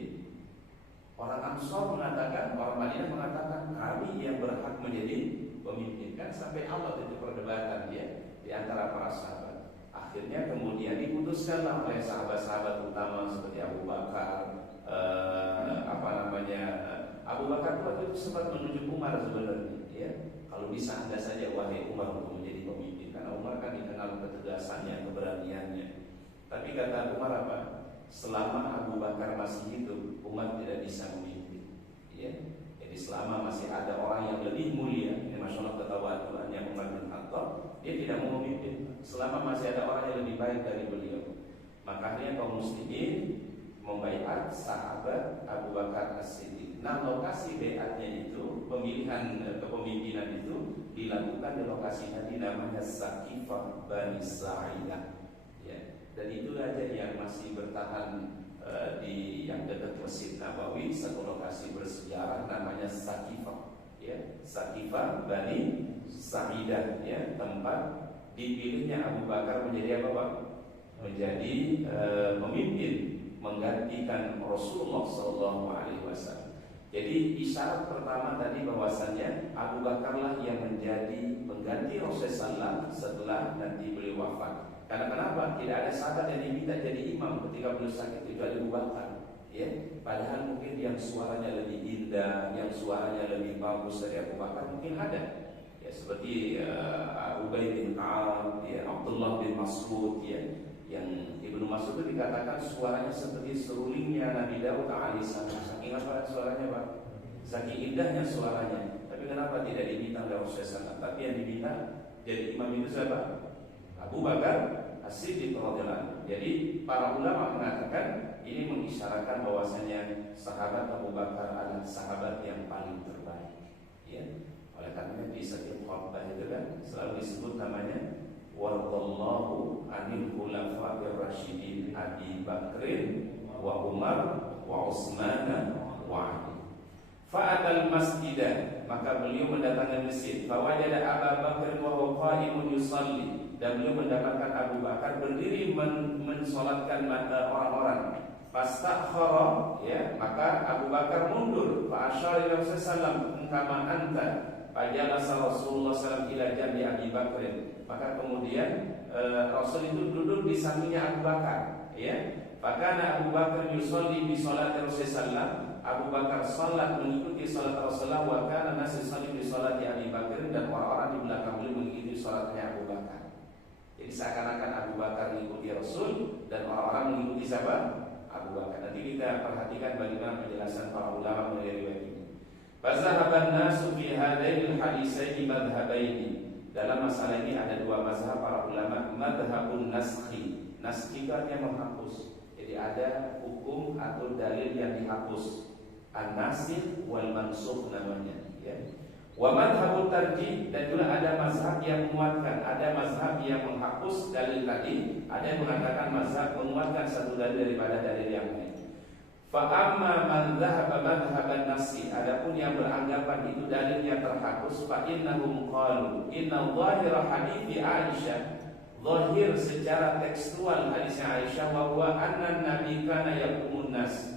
Orang Ansor mengatakan, orang Madinah mengatakan kami yang berhak menjadi pemimpin. Kan sampai Allah itu perdebatan ya di antara para sahabat. Akhirnya kemudian diputuskanlah oleh sahabat-sahabat utama seperti Abu Bakar, Abu Bakar waktu itu sempat menunjuk Umar sebenarnya. Ya, kalau bisa anda saja wahai Umar untuk menjadi pemimpin. Karena Umar kan dikenal ketegasannya, keberaniannya. Tapi kata Umar apa? Selama Abu Bakar masih hidup, Umar tidak bisa memimpin. Ya, jadi selama masih ada orang yang lebih mulia, ini masalah ketawaduannya Umar bin Khattab, dia tidak mau memimpin. Selama masih ada orang yang lebih baik dari beliau, makanya kaum muslimin membaiat sahabat Abu Bakar As-Siddiq. Nah, lokasi baiatnya itu, pemilihan kepemimpinan itu dilakukan di lokasi tadi namanya Saqifah Bani Sa'idah. Ya, dan itu aja yang masih bertahan di yang dekat Masjid Nabawi, satu lokasi bersejarah namanya Saqifah. Ya, Saqifah Bani Sa'idah, ya, tempat dipilihnya Abu Bakar menjadi apa, Pak? Menjadi pemimpin, menggantikan Rasulullah SAW. Jadi isyarat pertama tadi bahwasannya Abu Bakarlah yang menjadi pengganti Rasulullah SAW setelah nanti beliau wafat. Karena kenapa? Tidak ada sahabat yang diminta jadi imam ketika beliau sakit kecuali Abu Bakar. Ya, padahal mungkin yang suaranya lebih indah, yang suaranya lebih bagus dari Abu Bakar mungkin ada. Ya, seperti Ubay bin Ka'ab, ya, Abdullah bin Mas'ud, ya. Yang Ibnu Mas'ud itu dikatakan suaranya seperti serulingnya Nabi Daud alaihissalam. Saking apa suaranya, Pak? Saking indahnya suaranya. Tapi kenapa tidak diminta oleh Rasulullah SAW? Tapi yang diminta jadi imam itu siapa? Abu Bakar As-Siddiq radhiyallahu anhu. Jadi para ulama mengatakan ini mengisyaratkan bahwasanya sahabat Abu Bakar adalah sahabat yang paling terbaik. Ya. Oleh karena di setiap khutbah itu kan selalu disebut namanya Wardallahu anil khulafa'ir rasyidin Abi Bakrin wa Umar wa Utsman wa Ali. Fa'atal masjidah, maka beliau mendatangi masjid. Fawajada Abu Bakr wa huwa qa'imun yusalli, dan beliau mendapatkan Abu Bakar berdiri mensolatkan orang-orang. Fastakhara, ya, maka Abu Bakar mundur. Fa asyara ila Rasulullah kama anta. Fajalasa Rasulullah sallallahu ila jambi Abi Bakr. Maka kemudian Rasul itu duduk di sampingnya Abu Bakar, ya. Fakana Abu Bakar yusolli bi salati Rasulullah. Abu Bakar salat mengikuti salat Rasulullah, wa kana nas yusolli bi salati Abi Bakr, dan orang-orang di belakang beliau mengikuti salatnya Abu Bakar. Jadi seakan-akan Abu Bakar mengikuti Rasul dan orang-orang mengikuti siapa? Abu Bakar. Nanti kita perhatikan bagaimana penjelasan para ulama mengenai riwayat ini. Fazahaban nasu fi hadainil hadisaini madhhabaini. Dalam masalah ini ada dua mazhab para ulama. Madhhabun naskhi. Naskhi itu artinya menghapus. Jadi ada hukum atau dalil yang dihapus. An-nasikh wal mansukh namanya, ya. Wa madhhabut tarjih, dan juga ada mazhab yang menguatkan, ada mazhab yang menghapus dalil tadi, ada yang mengatakan mazhab menguatkan satu dalil daripada dalil yang lain. Fa amma man dhahaba madhhaban nasi, adapun yang beranggapan itu dalilnya terhapus, fa innahum qalu inna dhahira hadithi Aisyah, zahir secara tekstual hadisnya Aisyah, wa huwa anna nabi kana yaqumun nas,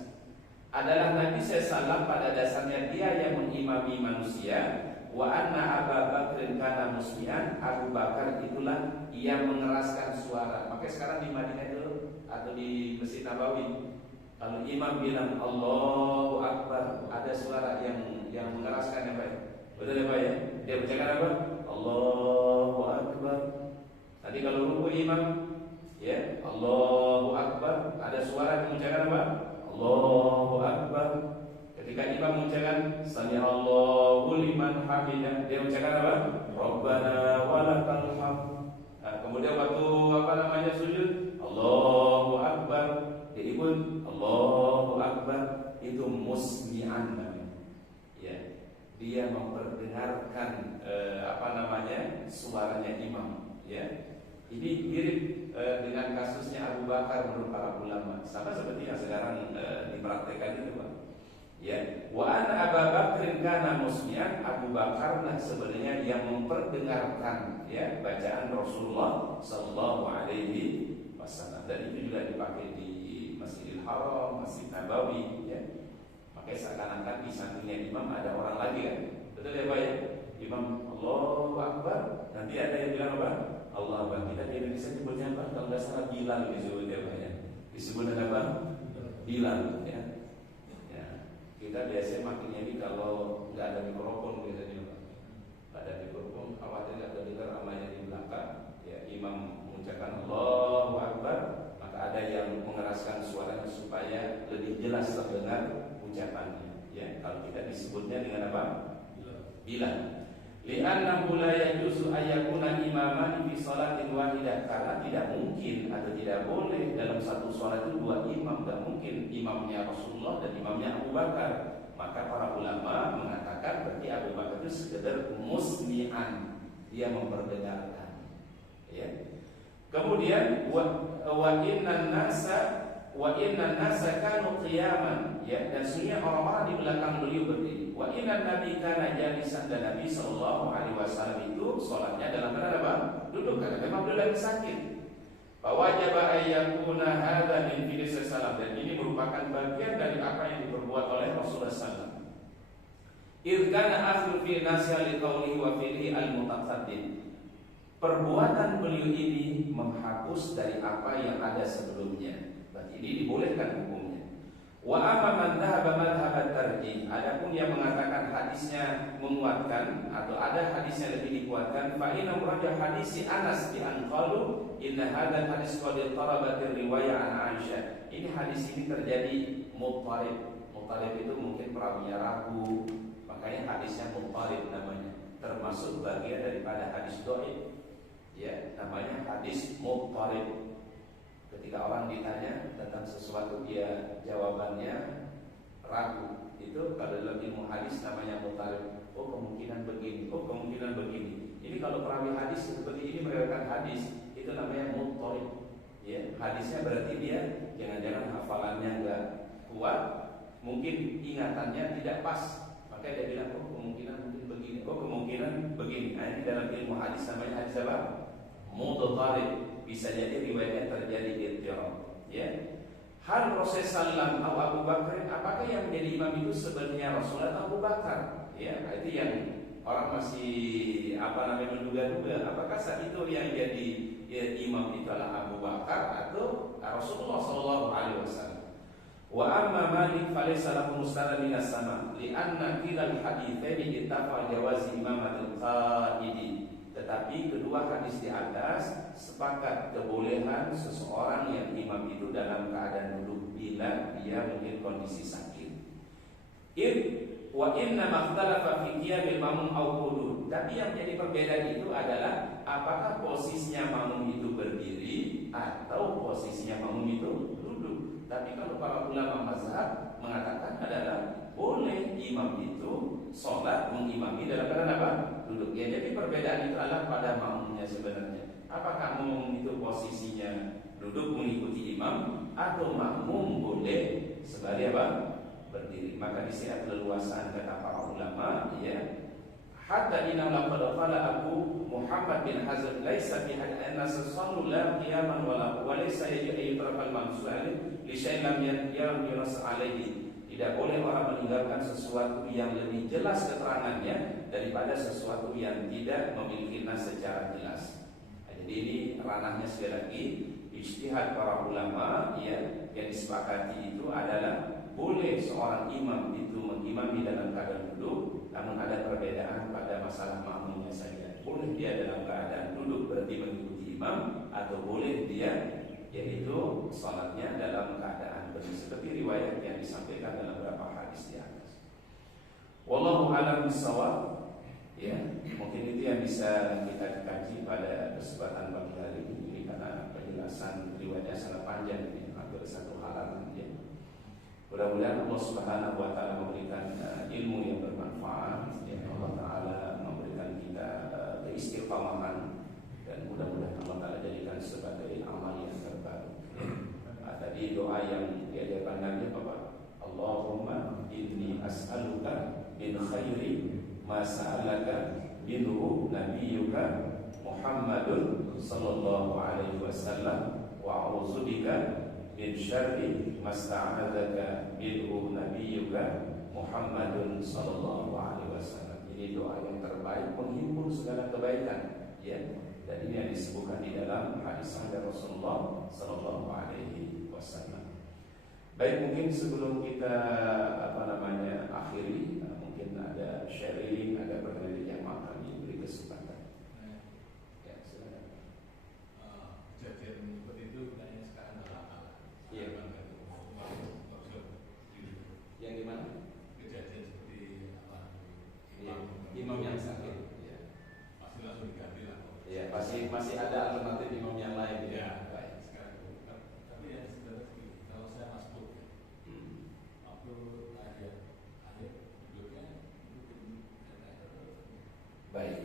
adalah Nabi SAW pada dasarnya dia yang mengimami manusia. Wa anna Abu Bakar kana musmi'an, Abu Bakar itulah yang mengeraskan suara. Makanya sekarang di Madinah itu atau di Masjid Nabawi, kalau imam bilang Allahu Akbar, ada suara yang mengeraskan, ya Pak. Betul ya Pak ya? Dia bacakan apa? Allahu Akbar. Tadi kalau ruku imam, ya Allahu Akbar, ada suara yang mengucapkan apa? Allahu Akbar. Ketika imam mengucapkan Sami'allahu liman hamidah, dia mengucapkan apa? Rabbana walakal hamd. Kemudian waktu sujud, Allahu Akbar. Jadi pun Allahu Akbar itu musmi'an namanya. Ya, dia memperdengarkan suaranya imam. Ya, ini mirip dengan kasusnya Abu Bakar menurut para ulama, sama seperti yang sekarang dipraktekkan itu, Pak. Ya, wa anna Abu Bakar kana musmi'an, Abu Bakar sebenarnya yang memperdengarkan, ya, bacaan Rasulullah sallallahu alaihi wasallam. Dan itu juga dipakai di Masjidil Haram, Masjid Nabawi, ya. Makanya seakan-akan di sampingnya imam ada orang lagi, kan? Betul ya Pak ya? Imam Allahu Akbar, nanti ada yang bilang apa? Allah Akbar. Kita di Indonesia disebutnya apa? Kalau nggak salah Bilal disebutnya Pak ya. Disebut apa? Bilal, ya. Ya. Kita biasanya makinnya ini kalau nggak ada mikrofon biasanya Pak. Nggak ada mikrofon, khawatir nggak terdengar amalnya di belakang. Ya, imam mengucapkan Allahu Akbar, maka ada yang mengeraskan suaranya supaya lebih jelas terdengar ucapannya. Ya, kalau kita disebutnya dengan apa? Bilal. Li'annahu la yajuzu ayyakuna imaman fi shalatin wahidah, karena tidak mungkin atau tidak boleh dalam satu salat itu dua imam, tidak mungkin imamnya Rasulullah dan imamnya Abu Bakar. Maka para ulama mengatakan berarti Abu Bakar itu sekedar musmi'an, dia memperdengarkan. Ya. Kemudian wa innan nasa kanu qiyaman, ya, dan sebenarnya orang-orang di belakang beliau berdiri. Wa innan nabi kana jalisan, dan Nabi sallallahu alaihi wasallam itu salatnya dalam keadaan apa? Duduk, karena memang beliau lagi sakit. Fa wajaba ayyakuna hadza min fi'li sallallahu, dan ini merupakan bagian dari apa yang diperbuat oleh Rasulullah sallallahu. Irkana akhir fi nasiha li qawlihi wa fi'lihi al-mutaqaddim. Perbuatan beliau ini menghapus dari apa yang ada sebelumnya. Berarti ini dibolehkan hukumnya. Wa amma man dhahaba madhhabat tarjih, adapun yang mengatakan hadisnya menguatkan atau ada hadisnya lebih dikuatkan, fa inna murajah hadis Anas bi an qalu inna hadzal hadis qad tarabat riwayah an Aisyah. Ini hadis ini terjadi muttarib. Muttarib itu mungkin perawinya ragu, makanya hadisnya muttarib namanya. Termasuk bagian daripada hadis dhaif. Ya, namanya hadis muttarib. Ketika orang ditanya tentang sesuatu, dia jawabannya ragu, itu kalau dalam ilmu hadis namanya muttarib. Oh, kemungkinan begini, oh, kemungkinan begini. Ini kalau perawi hadis seperti ini meriwayatkan hadis, itu namanya muttarib. Ya, hadisnya berarti dia jangan-jangan hafalannya enggak kuat, mungkin ingatannya tidak pas. Maka dia bilang, oh, kemungkinan mungkin begini, oh, kemungkinan begini. Nah, ini dalam ilmu hadis namanya hadis apa? Muttarib. Bisa jadi riwayatnya terjadi ittirab, ya. hal proses salam Abu Bakar, apakah yang menjadi imam itu sebenarnya Rasulullah atau Abu Bakar? Ya, itu yang orang masih menduga-duga. Apakah saat itu yang jadi imam itu adalah Abu Bakar atau Rasulullah Sallallahu Alaihi Wasallam? Wa amma Malik falaysa lahu musnad min as-sama li'anna kilal haditsaini ittafa jawazi imamatul qaidi. Tetapi kedua hadis di atas sepakat kebolehan seseorang yang imam itu dalam keadaan duduk bila dia mungkin kondisi sakit. Wa inna makhtalafa fi qiyamil ma'mum aw qudud. Tapi yang menjadi perbedaan itu adalah apakah posisinya makmum itu berdiri atau posisinya makmum itu duduk. Tapi kalau para ulama mazhab mengatakan adalah boleh imam itu sholat mengimami dalam keadaan apa? Duduk. Ya, jadi perbedaan itu adalah pada makmumnya sebenarnya. Apakah makmum itu posisinya duduk mengikuti imam atau makmum boleh sebagai apa? Berdiri. Maka di sini ada leluasaan kata para ulama, ya. Hatta inna laqad qala Abu Muhammad bin Hazm laisa fi hadana sallu la qiyaman wala wa laysa yu'tarafal mamsu'al li syai'in lam yunas alaihi. Tidak boleh orang meninggalkan sesuatu yang lebih jelas keterangannya daripada sesuatu yang tidak memiliki nas secara jelas. Nah, jadi ini ranahnya sekali lagi ijtihad para ulama, ya, yang disepakati itu adalah boleh seorang imam itu mengimami dalam keadaan duduk, namun ada perbedaan pada masalah makmumnya saja. Boleh dia dalam keadaan duduk berarti mengikuti imam, atau boleh dia yaitu salatnya dalam keadaan berdiri, seperti riwayat yang disampaikan dalam beberapa hadis di atas. Wallahu a'lam bishawab. Ya, mungkin itu yang bisa kita kaji pada kesempatan pagi hari ini karena penjelasan riwayatnya sangat panjang, ini hampir satu halaman, ya. Mudah-mudahan Allah Subhanahu wa taala memberikan ilmu yang bermanfaat, ya. Allah taala memberikan kita keistiqamahan, dan mudah-mudahan Allah taala jadikan sebagai amal yang terbaik. Tadi doa yang diajarkan Nabi apa? Allahumma inni as'aluka min khairi ma sa'alaka minhu nabiyyuka Muhammadun sallallahu alaihi wasallam wa a'udzubika min syarri ma sta'adzaka minhu nabiyyuka Muhammadun sallallahu alaihi wasallam. Ini doa yang terbaik menghimpun segala kebaikan, ya. Dan ini yang disebutkan di dalam hadis dari Rasulullah sallallahu alaihi wasallam. Baik, mungkin sebelum kita akhiri, mungkin ada sharing, ada pertanyaan yang akan diberi kesempatan. Ya, silakan. Kejadian seperti itu kayaknya sekarang nggak lama. Iya. Yang gimana? Kejadian seperti apa? Imam yang sakit. Ya. Pasti langsung diganti lah. Ya, masih ada alternatif imam yang lain. Ya. Baik. Sekarang, tapi yang sebenarnya kalau saya masuk, waktu akhir duduknya. Baik.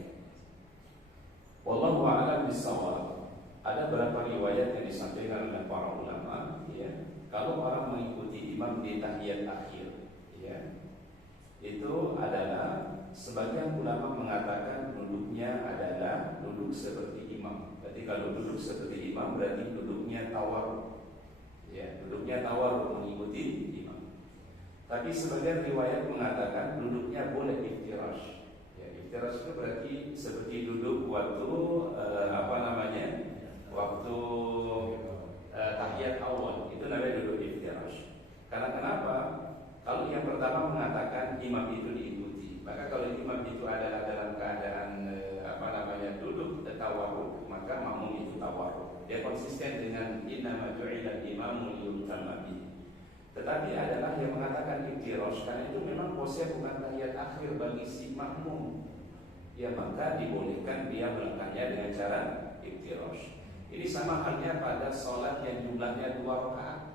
Wallahu a'lam bishawab. Ada beberapa riwayat yang disampaikan oleh para ulama, ya. Kalau orang mengikuti imam di tahiyat akhir, ya, itu adalah sebagian ulama mengatakan duduknya adalah duduk seperti imam. Berarti kalau duduk seperti imam berarti duduknya tawarruk, ya, duduknya tawarruk mengikuti imam. Tapi sebagian riwayat mengatakan duduknya boleh iftirash. Ya, iftirash itu berarti seperti duduk waktu waktu tahiyat awal, itu namanya duduk iftirash. Karena kenapa? Kalau yang pertama mengatakan imam itu diikuti, maka kalau imam itu adalah dalam keadaan duduk tawarruk, maka makmum itu tawarruk. Dia konsisten dengan innama ju'ilal imamu liyutamma bihi. Tetapi adalah yang mengatakan iftirash, karena itu memang posisinya bukan tahiyat akhir bagi si makmum, ya, maka dibolehkan dia melakukannya dengan cara iftirash. Ini sama halnya pada sholat yang jumlahnya 2 rakaat.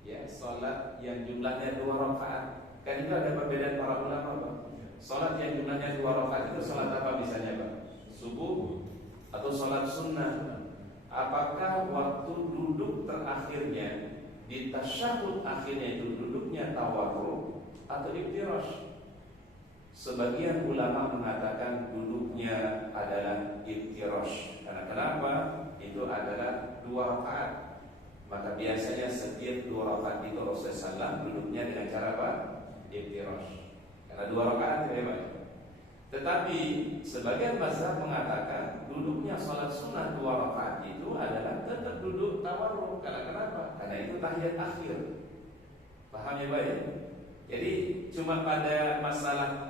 Ya, sholat yang jumlahnya 2 rakaat. Kan itu ada perbedaan para ulama, Pak. Sholat yang jumlahnya 2 rakaat itu sholat apa misalnya, Pak? Subuh atau sholat sunnah. Apakah waktu duduk terakhirnya di tasyahud akhirnya itu duduknya tawarruk atau iftirash? Sebagian ulama mengatakan duduknya adalah iftirash. Karena kenapa? Itu adalah 2 rakaat. Maka biasanya setiap 2 rakaat itu Rasulullah SAW duduknya dengan cara apa? Iftirash. Karena 2 rakaat ya Pak. Tetapi sebagian mazhab mengatakan duduknya sholat sunnah 2 rakaat itu adalah tetap duduk tawarruk. Karena kenapa? Karena itu tahiyat akhir. Paham ya Pak? Jadi cuma pada masalah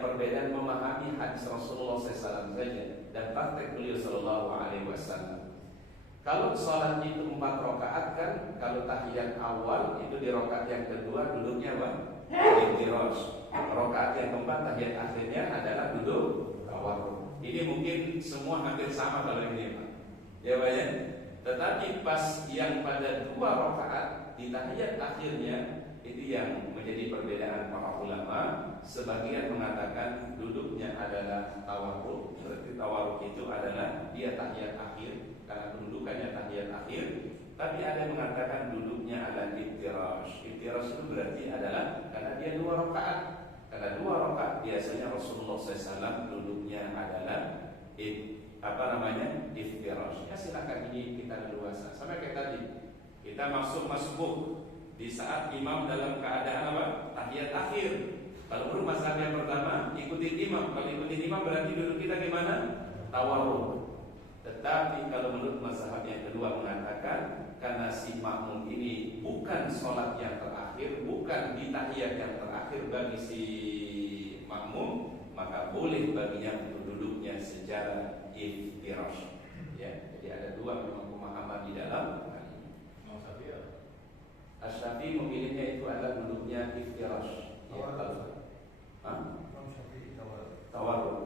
perbedaan memahami hadis Rasulullah SAW saja dan praktek beliau Sallallahu Alaihi Wasallam. Kalau sholat itu 4 rakaat kan, kalau tahiyat awal itu di rakaat yang kedua duduknya apa? Iftirash. Rakaat yang keempat tahiyat akhirnya adalah duduk tawarruk. Ini mungkin semua hampir sama kalau ini Pak. Ya Pak ya. Tetapi pas yang pada 2 rakaat di tahiyat akhirnya itu yang menjadi perbedaan para ulama. Sebagian mengatakan duduknya adalah tawarruk. Berarti tawarruk itu adalah dia tahiyat akhir karena kedudukannya tahiyat akhir. Tapi ada yang mengatakan duduknya adalah iftirash. Iftirash itu berarti adalah karena dia 2 rakaat. Karena 2 rakaat biasanya Rasulullah SAW duduknya adalah iftirash. Ya silakan, ini kita leluasa. Sama kayak tadi kita masuk di saat imam dalam keadaan apa? Tahiyat akhir. Kalau menurut mazhab yang pertama ikutin imam. Kalau ikutin imam berarti duduk kita gimana? Tawarruk. Tetapi kalau menurut mazhab yang kedua mengatakan karena si makmum ini bukan sholat yang terakhir, bukan di tahiyat yang terakhir bagi si makmum, maka boleh baginya untuk duduknya secara iftirash. Ya, jadi ada 2 memang pemahaman di dalam. Asy-Syafi'i memilihnya itu adalah duduknya iftirash. Tawarruk.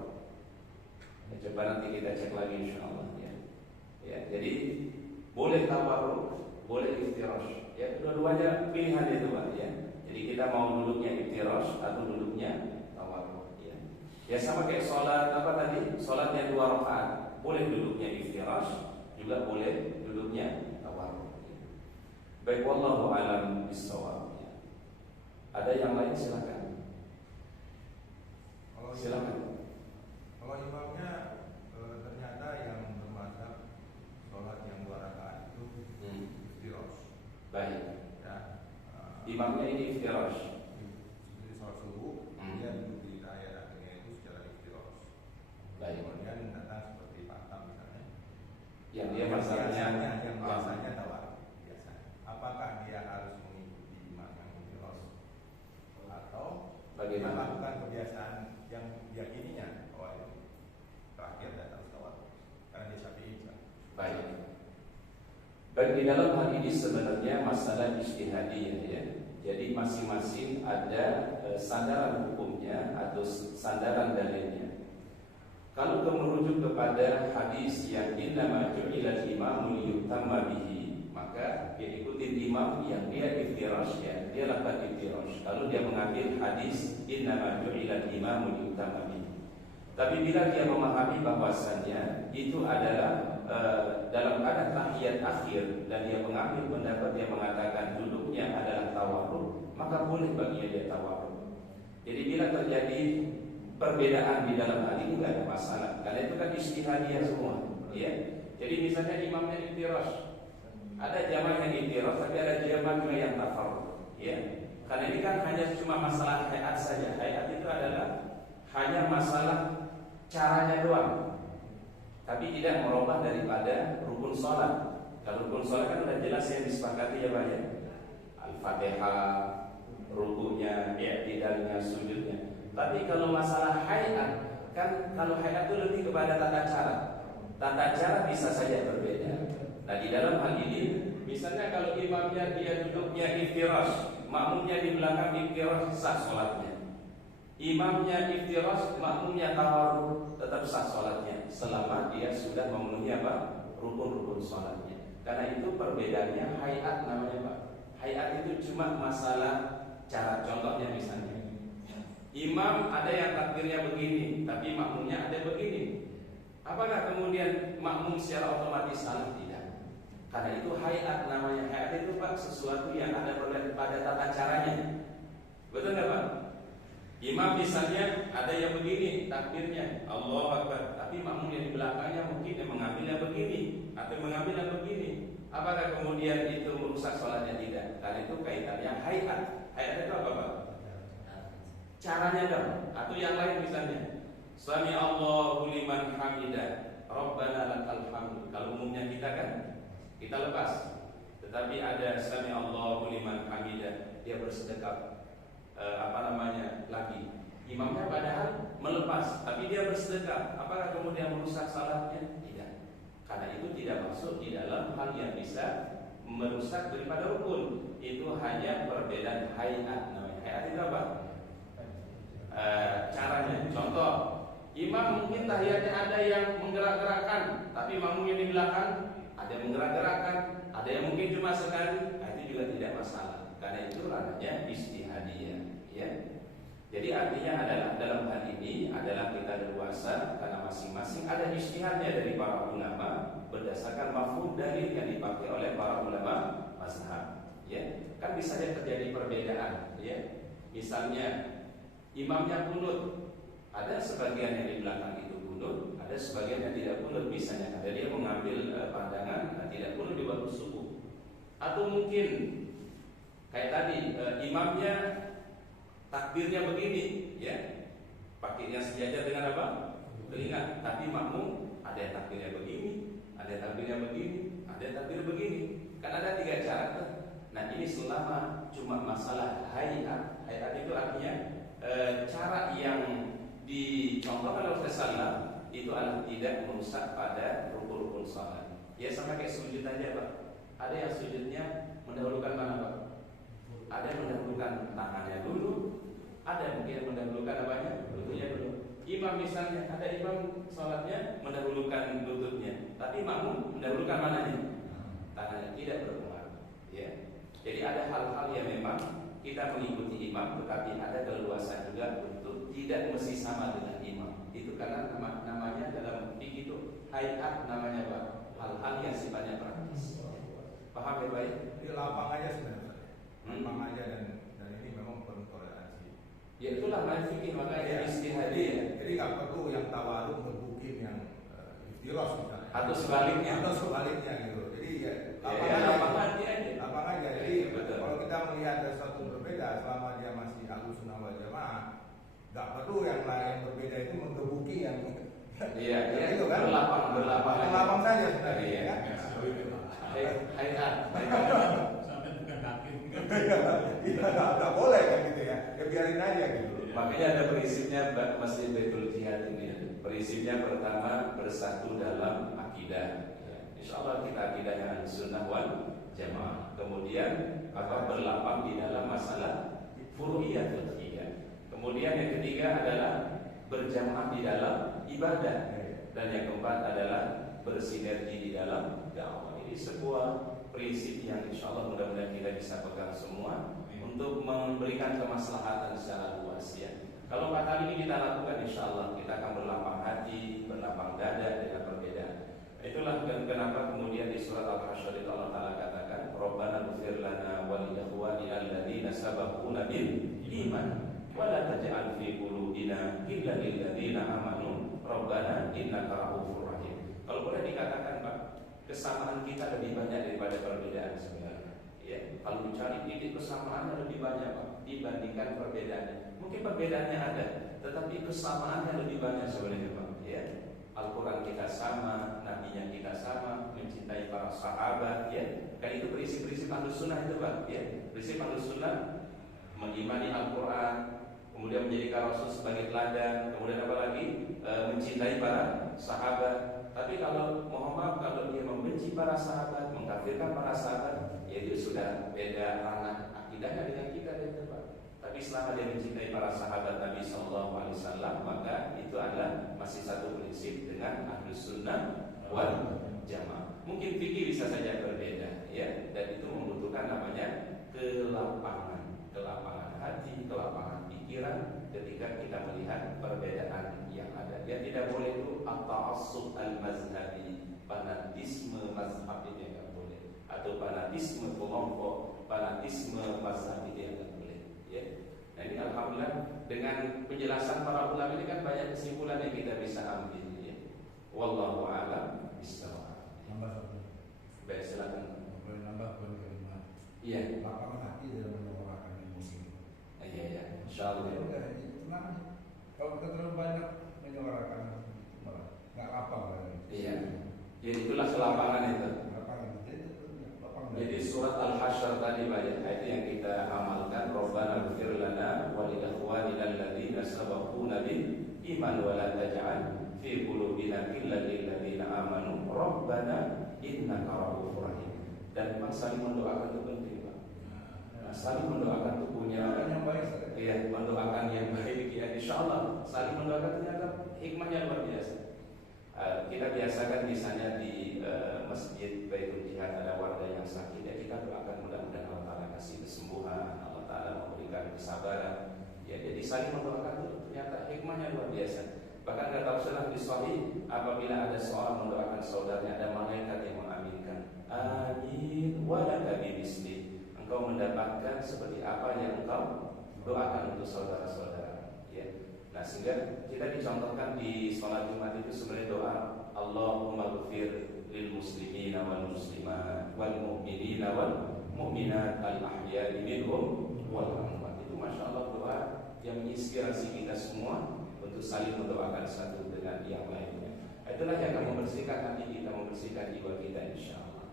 Ya, coba nanti kita cek lagi insyaallah ya. Ya, jadi boleh tawarruk, boleh iftirash. Ya, kedua-duanya pilihan itu Pak ya. Jadi kita mau duduknya iftirash atau duduknya tawarruk ya. Ya sama kayak sholat apa tadi? Sholat yang 2 rakaat, boleh duduknya iftirash, juga boleh duduknya tawarruk. Baik, wallahu a'lam bishawab. Ada yang lain silakan. Silakan. Kalau imamnya ternyata yang bermadzhab sholat yang 2 rakaat itu iftirash. Baik. Ya. Imamnya ini iftirash. Seperti sholat subuh, kemudian duduk di tahiyat akhirnya itu secara iftirash. Baik. Kemudian datang seperti Pak misalnya. Yang dia masalahnya yang biasanya tawarruk. Apakah dia harus mengikuti imam yang iftirash atau bagaimana? melakukan kebiasaan yang diyakininya bahwa terakhir dan harus tawarruk karena dia Syafi'i. Baik. Baik, di dalam hal ini sebenarnya masalah ijtihadiyah ya. Jadi masing-masing ada sandaran hukumnya atau sandaran dalilnya. Kalau merujuk kepada hadis yang innama ju'ilal imamu liyutamma bihi, maka dia ikutin imam yang dia iftirash ya, dia lakukan iftirash. Kalau dia mengambil hadis innama ju'ilal imamu liyutamma bihi. Tapi bila dia memahami bahwasannya itu adalah dalam keadaan tahiyat akhir dan dia mengambil pendapat yang mengatakan duduknya adalah tawarruk, maka boleh baginya dia tawarruk. Jadi bila terjadi perbedaan di dalam hal ini tidak ada masalah, karena itu kan ijtihadiyah semua ya. Jadi misalnya imamnya iftirash, ada jamaah yang iftirash tapi ada jamaah juga yang tafarruq ya. Karena ini kan hanya cuma masalah hayat saja. Hayat itu adalah hanya masalah caranya doang, tapi tidak merubah daripada rukun sholat. Kalau rukun sholat kan sudah jelas yang disepakati ya Pak ya. Al-Fatihah, rukunya, i'tidalnya, sujudnya. Tapi kalau masalah hayat, kan kalau hayat itu lebih kepada tata cara. Tata cara bisa saja berbeda. Nah di dalam hal ini, misalnya kalau imamnya dia duduknya iftirash, makmumnya di belakang iftirash, sah sholatnya. Imamnya iftirash, makmumnya tawarruk, tetap sah sholatnya selama dia sudah memenuhi apa? Rukun-rukun sholatnya. Karena itu perbedaannya hayat namanya Pak. Hayat itu cuma masalah cara. Contohnya misalnya imam ada yang takbirnya begini, tapi makmumnya ada begini. Apakah kemudian makmum secara otomatis salah? Tidak. Karena itu hayat namanya. Hayat itu Pak sesuatu yang ada pada tata caranya. Betul nggak Pak? Imam misalnya ada yang begini takbirnya Allahu Akbar, tapi makmum yang di belakangnya mungkin yang mengambilnya begini atau mengambilnya begini. apakah kemudian itu merusak sholatnya? Tidak, karena itu kaitannya hayat. Hayat itu apa Pak? Caranya dong, atau yang lain misalnya Sami Allahu liman hamidah Rabbana lakal hamd. Kalau umumnya kita kan kita lepas, tetapi ada Sami Allahu liman hamidah, dia bersedekap lagi. Imamnya padahal melepas, tapi dia bersedekap. Apakah kemudian merusak salatnya? Tidak. Karena itu tidak masuk di dalam hal yang bisa merusak daripada rukun. Itu hanya perbedaan hayat. Namanya hayat itu apa? Caranya. Contoh, imam mungkin tahiyatnya ada yang menggerak-gerakkan, tapi makmum yang di belakang ada yang menggerak-gerakkan, ada yang mungkin cuma sekali. Itu juga tidak masalah. Karena itu ranahnya ijtihadiyah, ya. Jadi artinya adalah dalam hal ini adalah kita dewasa karena masing-masing ada ijtihadnya dari para ulama berdasarkan mafhum dalil yang dipakai oleh para ulama mazhab, ya. Kan bisa saja terjadi perbedaan, ya. Misalnya imamnya kunut, ada sebagian yang di belakang itu kunut, ada sebagian yang tidak kunut. Misalnya ada dia mengambil pandangan tidak kunut di waktu subuh, atau mungkin kayak tadi imamnya takbirnya begini, ya, pakainya sejajar dengan apa? Telinga. Tapi makmum ada yang takbirnya begini, ada yang takbirnya begini, ada yang takbir begini. Kan ada 3 cara tuh. Nah ini selama cuma masalah hayat. Hayat itu artinya cara yang dicontohkan oleh Rasulullah itu adalah tidak merusak pada rukun-rukun salat. Ya sama kayak sujud aja Pak. Ada yang sujudnya mendahulukan mana Pak? Ada yang mendahulukan tangannya dulu, ada yang mungkin mendahulukan apanya? Lututnya dulu. Imam misalnya, ada imam salatnya mendahulukan lututnya, tapi makmum mendahulukan mananya? Tangannya. Tidak berpengaruh, ya. Jadi ada hal-hal yang memang kita mengikuti imam, tetapi ada keleluasaan juga untuk tidak mesti sama dengan imam. Itu karena namanya dalam fikih itu hayat, namanya Pak, hal-hal yang sifatnya praktis. Paham ya Pak? Ini lapang aja sebenarnya. Lapang aja dan ini memang perlu toleransi. Ya itulah namanya fikih, makanya istihadi ya. Jadi nggak perlu yang tawaruk ngebukin yang ikhtiros misalnya. Atau sebaliknya. Atau sebaliknya gitu. Jadi ya lapang aja. Lapang aja. Jadi kalau kita melihat sesuatu berbeda, selama dia masih Ahlussunnah wal Jamaah, nggak perlu yang lain berbeda itu menggebuki yang iya, itu kan berlapang saja sebenarnya. Iya. Ya. Sampai bukan kaki. Iya, nggak boleh kan gitu ya. Ya biarin aja gitu. Makanya ada prinsipnya Masjid Baitul Jihad ini. Prinsipnya pertama bersatu dalam akidah. Insya Allah kita akidahnya Ahlussunnah wal Jamaah. Kemudian berlapang di dalam masalah furu'iyah fiqhiyah. Kemudian yang ketiga adalah berjamaah di dalam ibadah. Dan yang keempat adalah bersinergi di dalam dakwah. Ini sebuah prinsip yang insya Allah mudah-mudahan kita bisa pegang semua untuk memberikan kemaslahatan secara luas, ya. Kalau 4 hal ini kita lakukan, insya Allah kita akan berlapang hati, berlapang dada dengan perbedaan. Itulah kenapa kemudian di surat Al-Hasyr itu Allah Ta'ala katakan Rabbana ighfir lana wa li ikhwanina alladziina sabaquna bil iman wa la taj'al fi qulubina ghillan lil ladziina amanu Rabbana innaka ra'ufur rahim. Kalau boleh dikatakan Pak, kesamaan kita lebih banyak daripada perbedaan sebenarnya, ya. Kalau mencari titik kesamaannya lebih banyak Pak dibandingkan perbedaannya. Mungkin perbedaannya ada, tetapi kesamaannya lebih banyak sebenarnya Pak, ya. Al-Quran kita sama, Nabi-Nya kita sama, mencintai para sahabat, ya. Kan itu prinsip-prinsip Ahlussunnah itu Pak, ya. Prinsip Ahlussunnah mengimani Al-Quran, kemudian menjadikan Rasul sebagai teladan, kemudian apa lagi? Mencintai para sahabat. Tapi kalau Muhammad, kalau dia membenci para sahabat, mengkafirkan para sahabat, ya dia sudah beda ranah akidahnya dengan kita, Pak. Tapi selama dia mencintai para sahabat Nabi SAW, maka itu adalah masih satu prinsip dengan Ahlussunnah wal Jamaah. Mungkin fikih bisa saja berbeda, ya, dan itu membutuhkan namanya kelapangan hati, kelapangan pikiran ketika kita melihat perbedaan yang ada. Yang tidak boleh itu at-ta'assub al-mazhabi, fanatisme mazhab itu yang tidak boleh, atau fanatisme kelompok, fanatisme mazhab itu yang tidak boleh, ya. Nah ini alhamdulillah dengan penjelasan para ulama ini kan banyak kesimpulan yang kita bisa ambil, ya. Wallahu a'lam bishawab. Baik, silakan. boleh nambah poin kelima. Iya. Lapang hati dalam menyuarakan emosi. Iya. Insyaallah. Ya udah, tenang aja. Kalau kita terlalu banyak menyuarakan malah nggak lapang kan. Iya. Jadi itulah kelapangan itu. Lapangan itu lapang. Jadi surat Al-Hasyr tadi banyak itu yang kita amalkan. Rabbana ighfir lana wa li ikhwanina alladziina sabaquna bil iman wa la taj'al fi qulubina ghillan lil ladzina amanu rabbana innaka ra'ufur rahim. Dan memang saling mendoakan itu penting, Pak. Nah, saling mendoakan itu punya yang baik. ya, mendoakan yang baik ya, insyaallah saling mendoakan ternyata hikmahnya luar biasa. Kita biasakan misalnya di masjid Baitul Jihad ada warga yang sakit ya, kita doakan mudah-mudahan Allah Ta'ala kasih kesembuhan, Allah Ta'ala memberikan kesabaran ya. Jadi saling mendoakan itu ternyata hikmahnya luar biasa. Bahkan kata Rasulullah di Sahih, apabila ada seorang mendoakan saudaranya, ada malaikat yang mengaminkan, amin walaka bimisli, engkau mendapatkan seperti apa yang engkau doakan untuk saudara-saudara ya. Nah, sehingga kita dicontohkan di sholat Jumat itu sebenarnya doa Allahumma ghfir lil muslimina wal muslimat wal mu'minina wal mu'minat al ahya'i minhum wal amwat. Itu Masya Allah doa yang menginspirasi kita semua untuk saling mendoakan satu dengan yang lainnya. Itulah yang akan membersihkan hati kita, membersihkan jiwa kita insyaallah.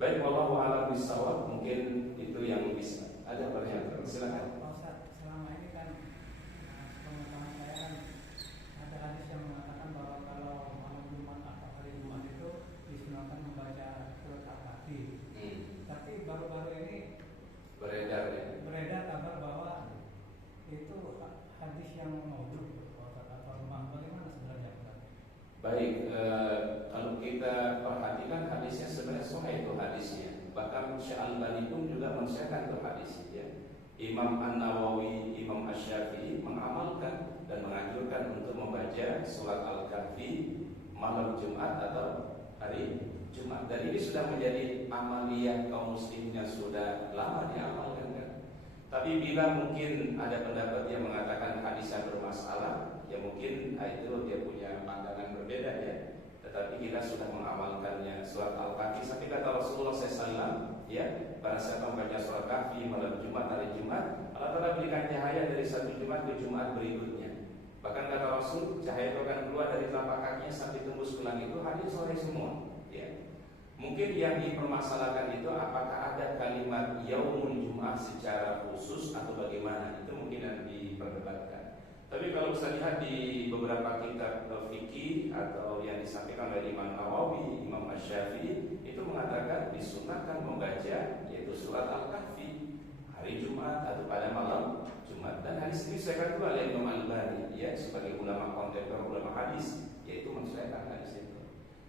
Baik, wallahu a'lam bishawab. Mungkin itu yang bisa. Ada pertanyaan? Silakan. Selama ini kan pengetahuan saya kan ada hadis yang mengatakan bahwa kalau malam Jumat atau hari Jumat itu disunahkan membaca surat Al-Kahfi. Tapi baru-baru ini beredar kabar bahwa itu hadis yang maudhu atau lemah. Bagaimana sebenarnya? Baik, kalau kita perhatikan hadisnya sebenarnya sahih itu hadisnya. Bahkan Syekh Al-Albani pun juga mensahihkan itu hadis ya. Imam An-Nawawi, Imam Asy-Syafi'i mengamalkan dan menganjurkan untuk membaca surat Al-Kahfi malam Jumat atau hari Jumat. Dan ini sudah menjadi amaliyah kaum muslimin yang sudah lama diamalkan kan. Tapi bila mungkin ada pendapat yang mengatakan hadis yang bermasalah, ya mungkin itu dia punya pandangan berbeda ya. Tetapi kita sudah mengamalkannya surat Al-Kahfi. Sampai kata Rasulullah SAW, ya, barang siapa membaca surat Kahfi malam Jumat hari Jumat, Allah Ta'ala berikan cahaya dari satu Jumat ke Jumat berikutnya. Bahkan kata Rasul, cahaya itu akan keluar dari telapak kakinya sampai tembus ke langit. Itu hadis sahih semua. Ya. Mungkin yang dipermasalahkan itu apakah ada kalimat Yaumul Jum'ah secara khusus atau bagaimana? Itu mungkin yang diperdebatkan. Tapi kalau kita lihat di beberapa kitab fikih atau yang disampaikan oleh Imam Nawawi, Imam Asy-Syafi'i itu mengatakan disunahkan membaca yaitu surat Al-Kahfi hari Jumat atau pada malam Jumat. Dan hadis ini saya katakan oleh Imam Al-Albani ya sebagai ulama kontemporer, ulama hadis, yaitu mensahihkan hadis itu.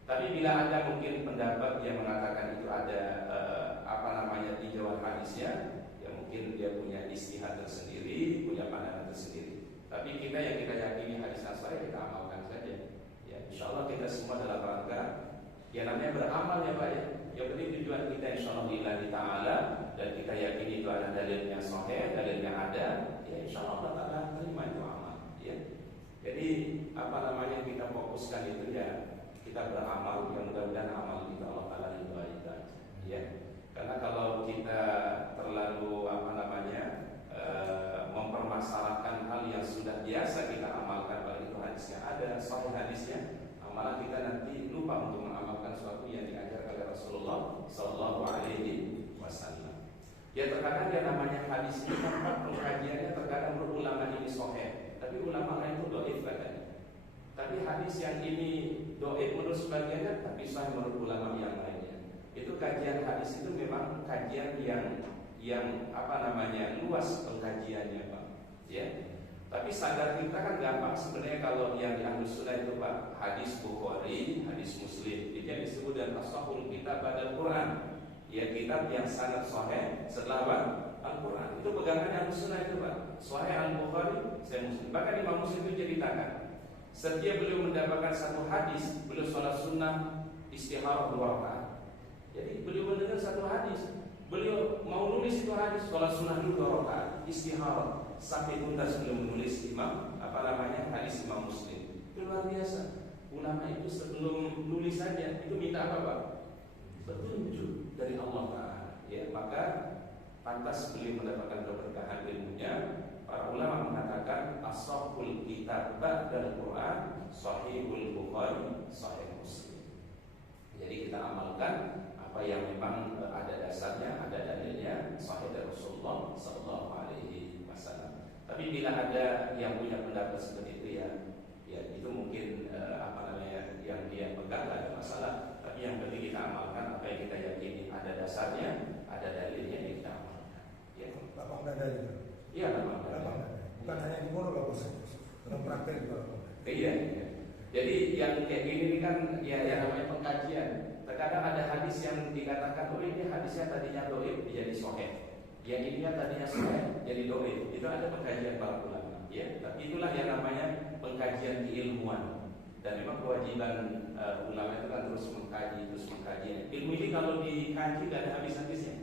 Tapi bila ada mungkin pendapat yang mengatakan itu ada tinjauan hadisnya, ya mungkin dia punya istihad tersendiri, punya pandangan tersendiri. Tapi kita yang kita yakini hadis asal kita amalkan saja. Ya, insyaallah kita semua dalam rangka yang namanya beramal ya Pak ya. Yang penting tujuan kita insyaallah lillahi ta'ala dan kita yakini itu ada dalilnya sahih, dalilnya ada, ya insyaallah Allah Ta'ala terima itu amal ya. Jadi kita fokuskan itu ya kita beramal, yang mudah-mudahan amal kita Allah Ta'ala ridhoi ya. Karena kalau kita terlalu mempermasalahkan hal yang sudah biasa kita amalkan, kalau itu hadisnya ada, sahih hadisnya, malah kita nanti lupa untuk mengamalkan sesuatu yang diajarkan oleh Rasulullah Sallallahu Alaihi Wasallam. Ya terkadang yang namanya hadis ini tempat pengkajiannya terkadang berulama ini sahih, tapi ulama lain itu dhaif katanya. Tapi hadis yang ini dhaif menurut sebagiannya, tapi sahih menurut ulama yang lainnya. Itu kajian hadis itu memang kajian yang luas pengkajiannya Pak ya. Tapi standar kita kan gampang sebenarnya. Kalau yang di Ahlus Sunnah itu Pak, hadis Bukhari, hadis Muslim, itu yang disebut dan ashahul kitab ba'dal Quran ya, kitab yang sangat sahih setelah Al-Quran. Itu pegangan Ahlus Sunnah itu Pak, sahih Al-Bukhari, sahih Muslim. Bahkan Imam Muslim itu ceritakan setiap beliau mendapatkan satu hadis, beliau sholat sunnah istikharah 2 rakaat. Jadi beliau mendengar satu hadis, beliau mau nulis itu hadis, sholat sunnah dulu 2 rakaat, istikharah sampai tuntas beliau menulis hadis Imam Muslim. Itu luar biasa. Ulama itu sebelum nulis saja itu minta apa Pak? Petunjuk. dari Allah Ta'ala, ya, maka pantas beliau mendapatkan keberkahan ilmunya. Para ulama mengatakan ashahul kitab ba'dal Quran sahihul Bukhari sahih Muslim. Jadi kita amalkan apa yang memang ada dasarnya, ada dalilnya, sahih dari Rasulullah sallallahu alaihi wasallam. Tapi bila ada yang punya pendapat seperti itu, ya itu mungkin yang dia pegang ada masalah. Tapi yang penting kita amalkan apa yang kita yakini ada dasarnya, ada dalilnya, yang kita amalkan. Ya. Lapang dada juga. Iya, lapang dada. Bukan hanya di monolog, dalam praktek juga. Iya. Jadi yang kayak gini kan ya namanya pengkajian. Terkadang ada hadis yang dikatakan, oh ini hadisnya tadinya doib jadi sahih, yang ininya tadinya sahih jadi doib. Itu ada pengkajian para ulama. Ya, tapi itulah yang namanya pengkajian keilmuan. Dan memang kewajiban ulama itu kan terus mengkaji. Ilmu ini kalau dikaji tidak ada habis-habisnya.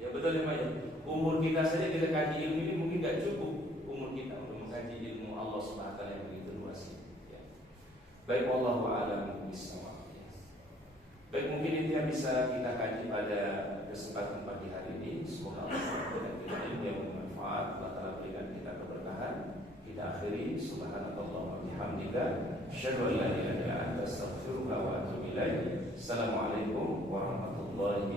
Ya betul ya Pak ya. Umur kita saja kita kaji ilmu ini mungkin tidak cukup umur kita untuk mengkaji ilmu Allah Subhanahu wa taala yang begitu luas. Ya. Baik, wallahu a'lam bishawab. Baik, mungkin itu yang bisa kita kaji pada kesempatan pagi hari ini. Semoga Allah memberikan kita ilmu yang bermanfaat, Allah Ta'ala berikan kita keberkahan. Kita akhiri subhanallahi wa bihamdika asyhadu an la ilaha illa anta astaghfiruka wa atubu ilaik. Assalamualaikum warahmatullahi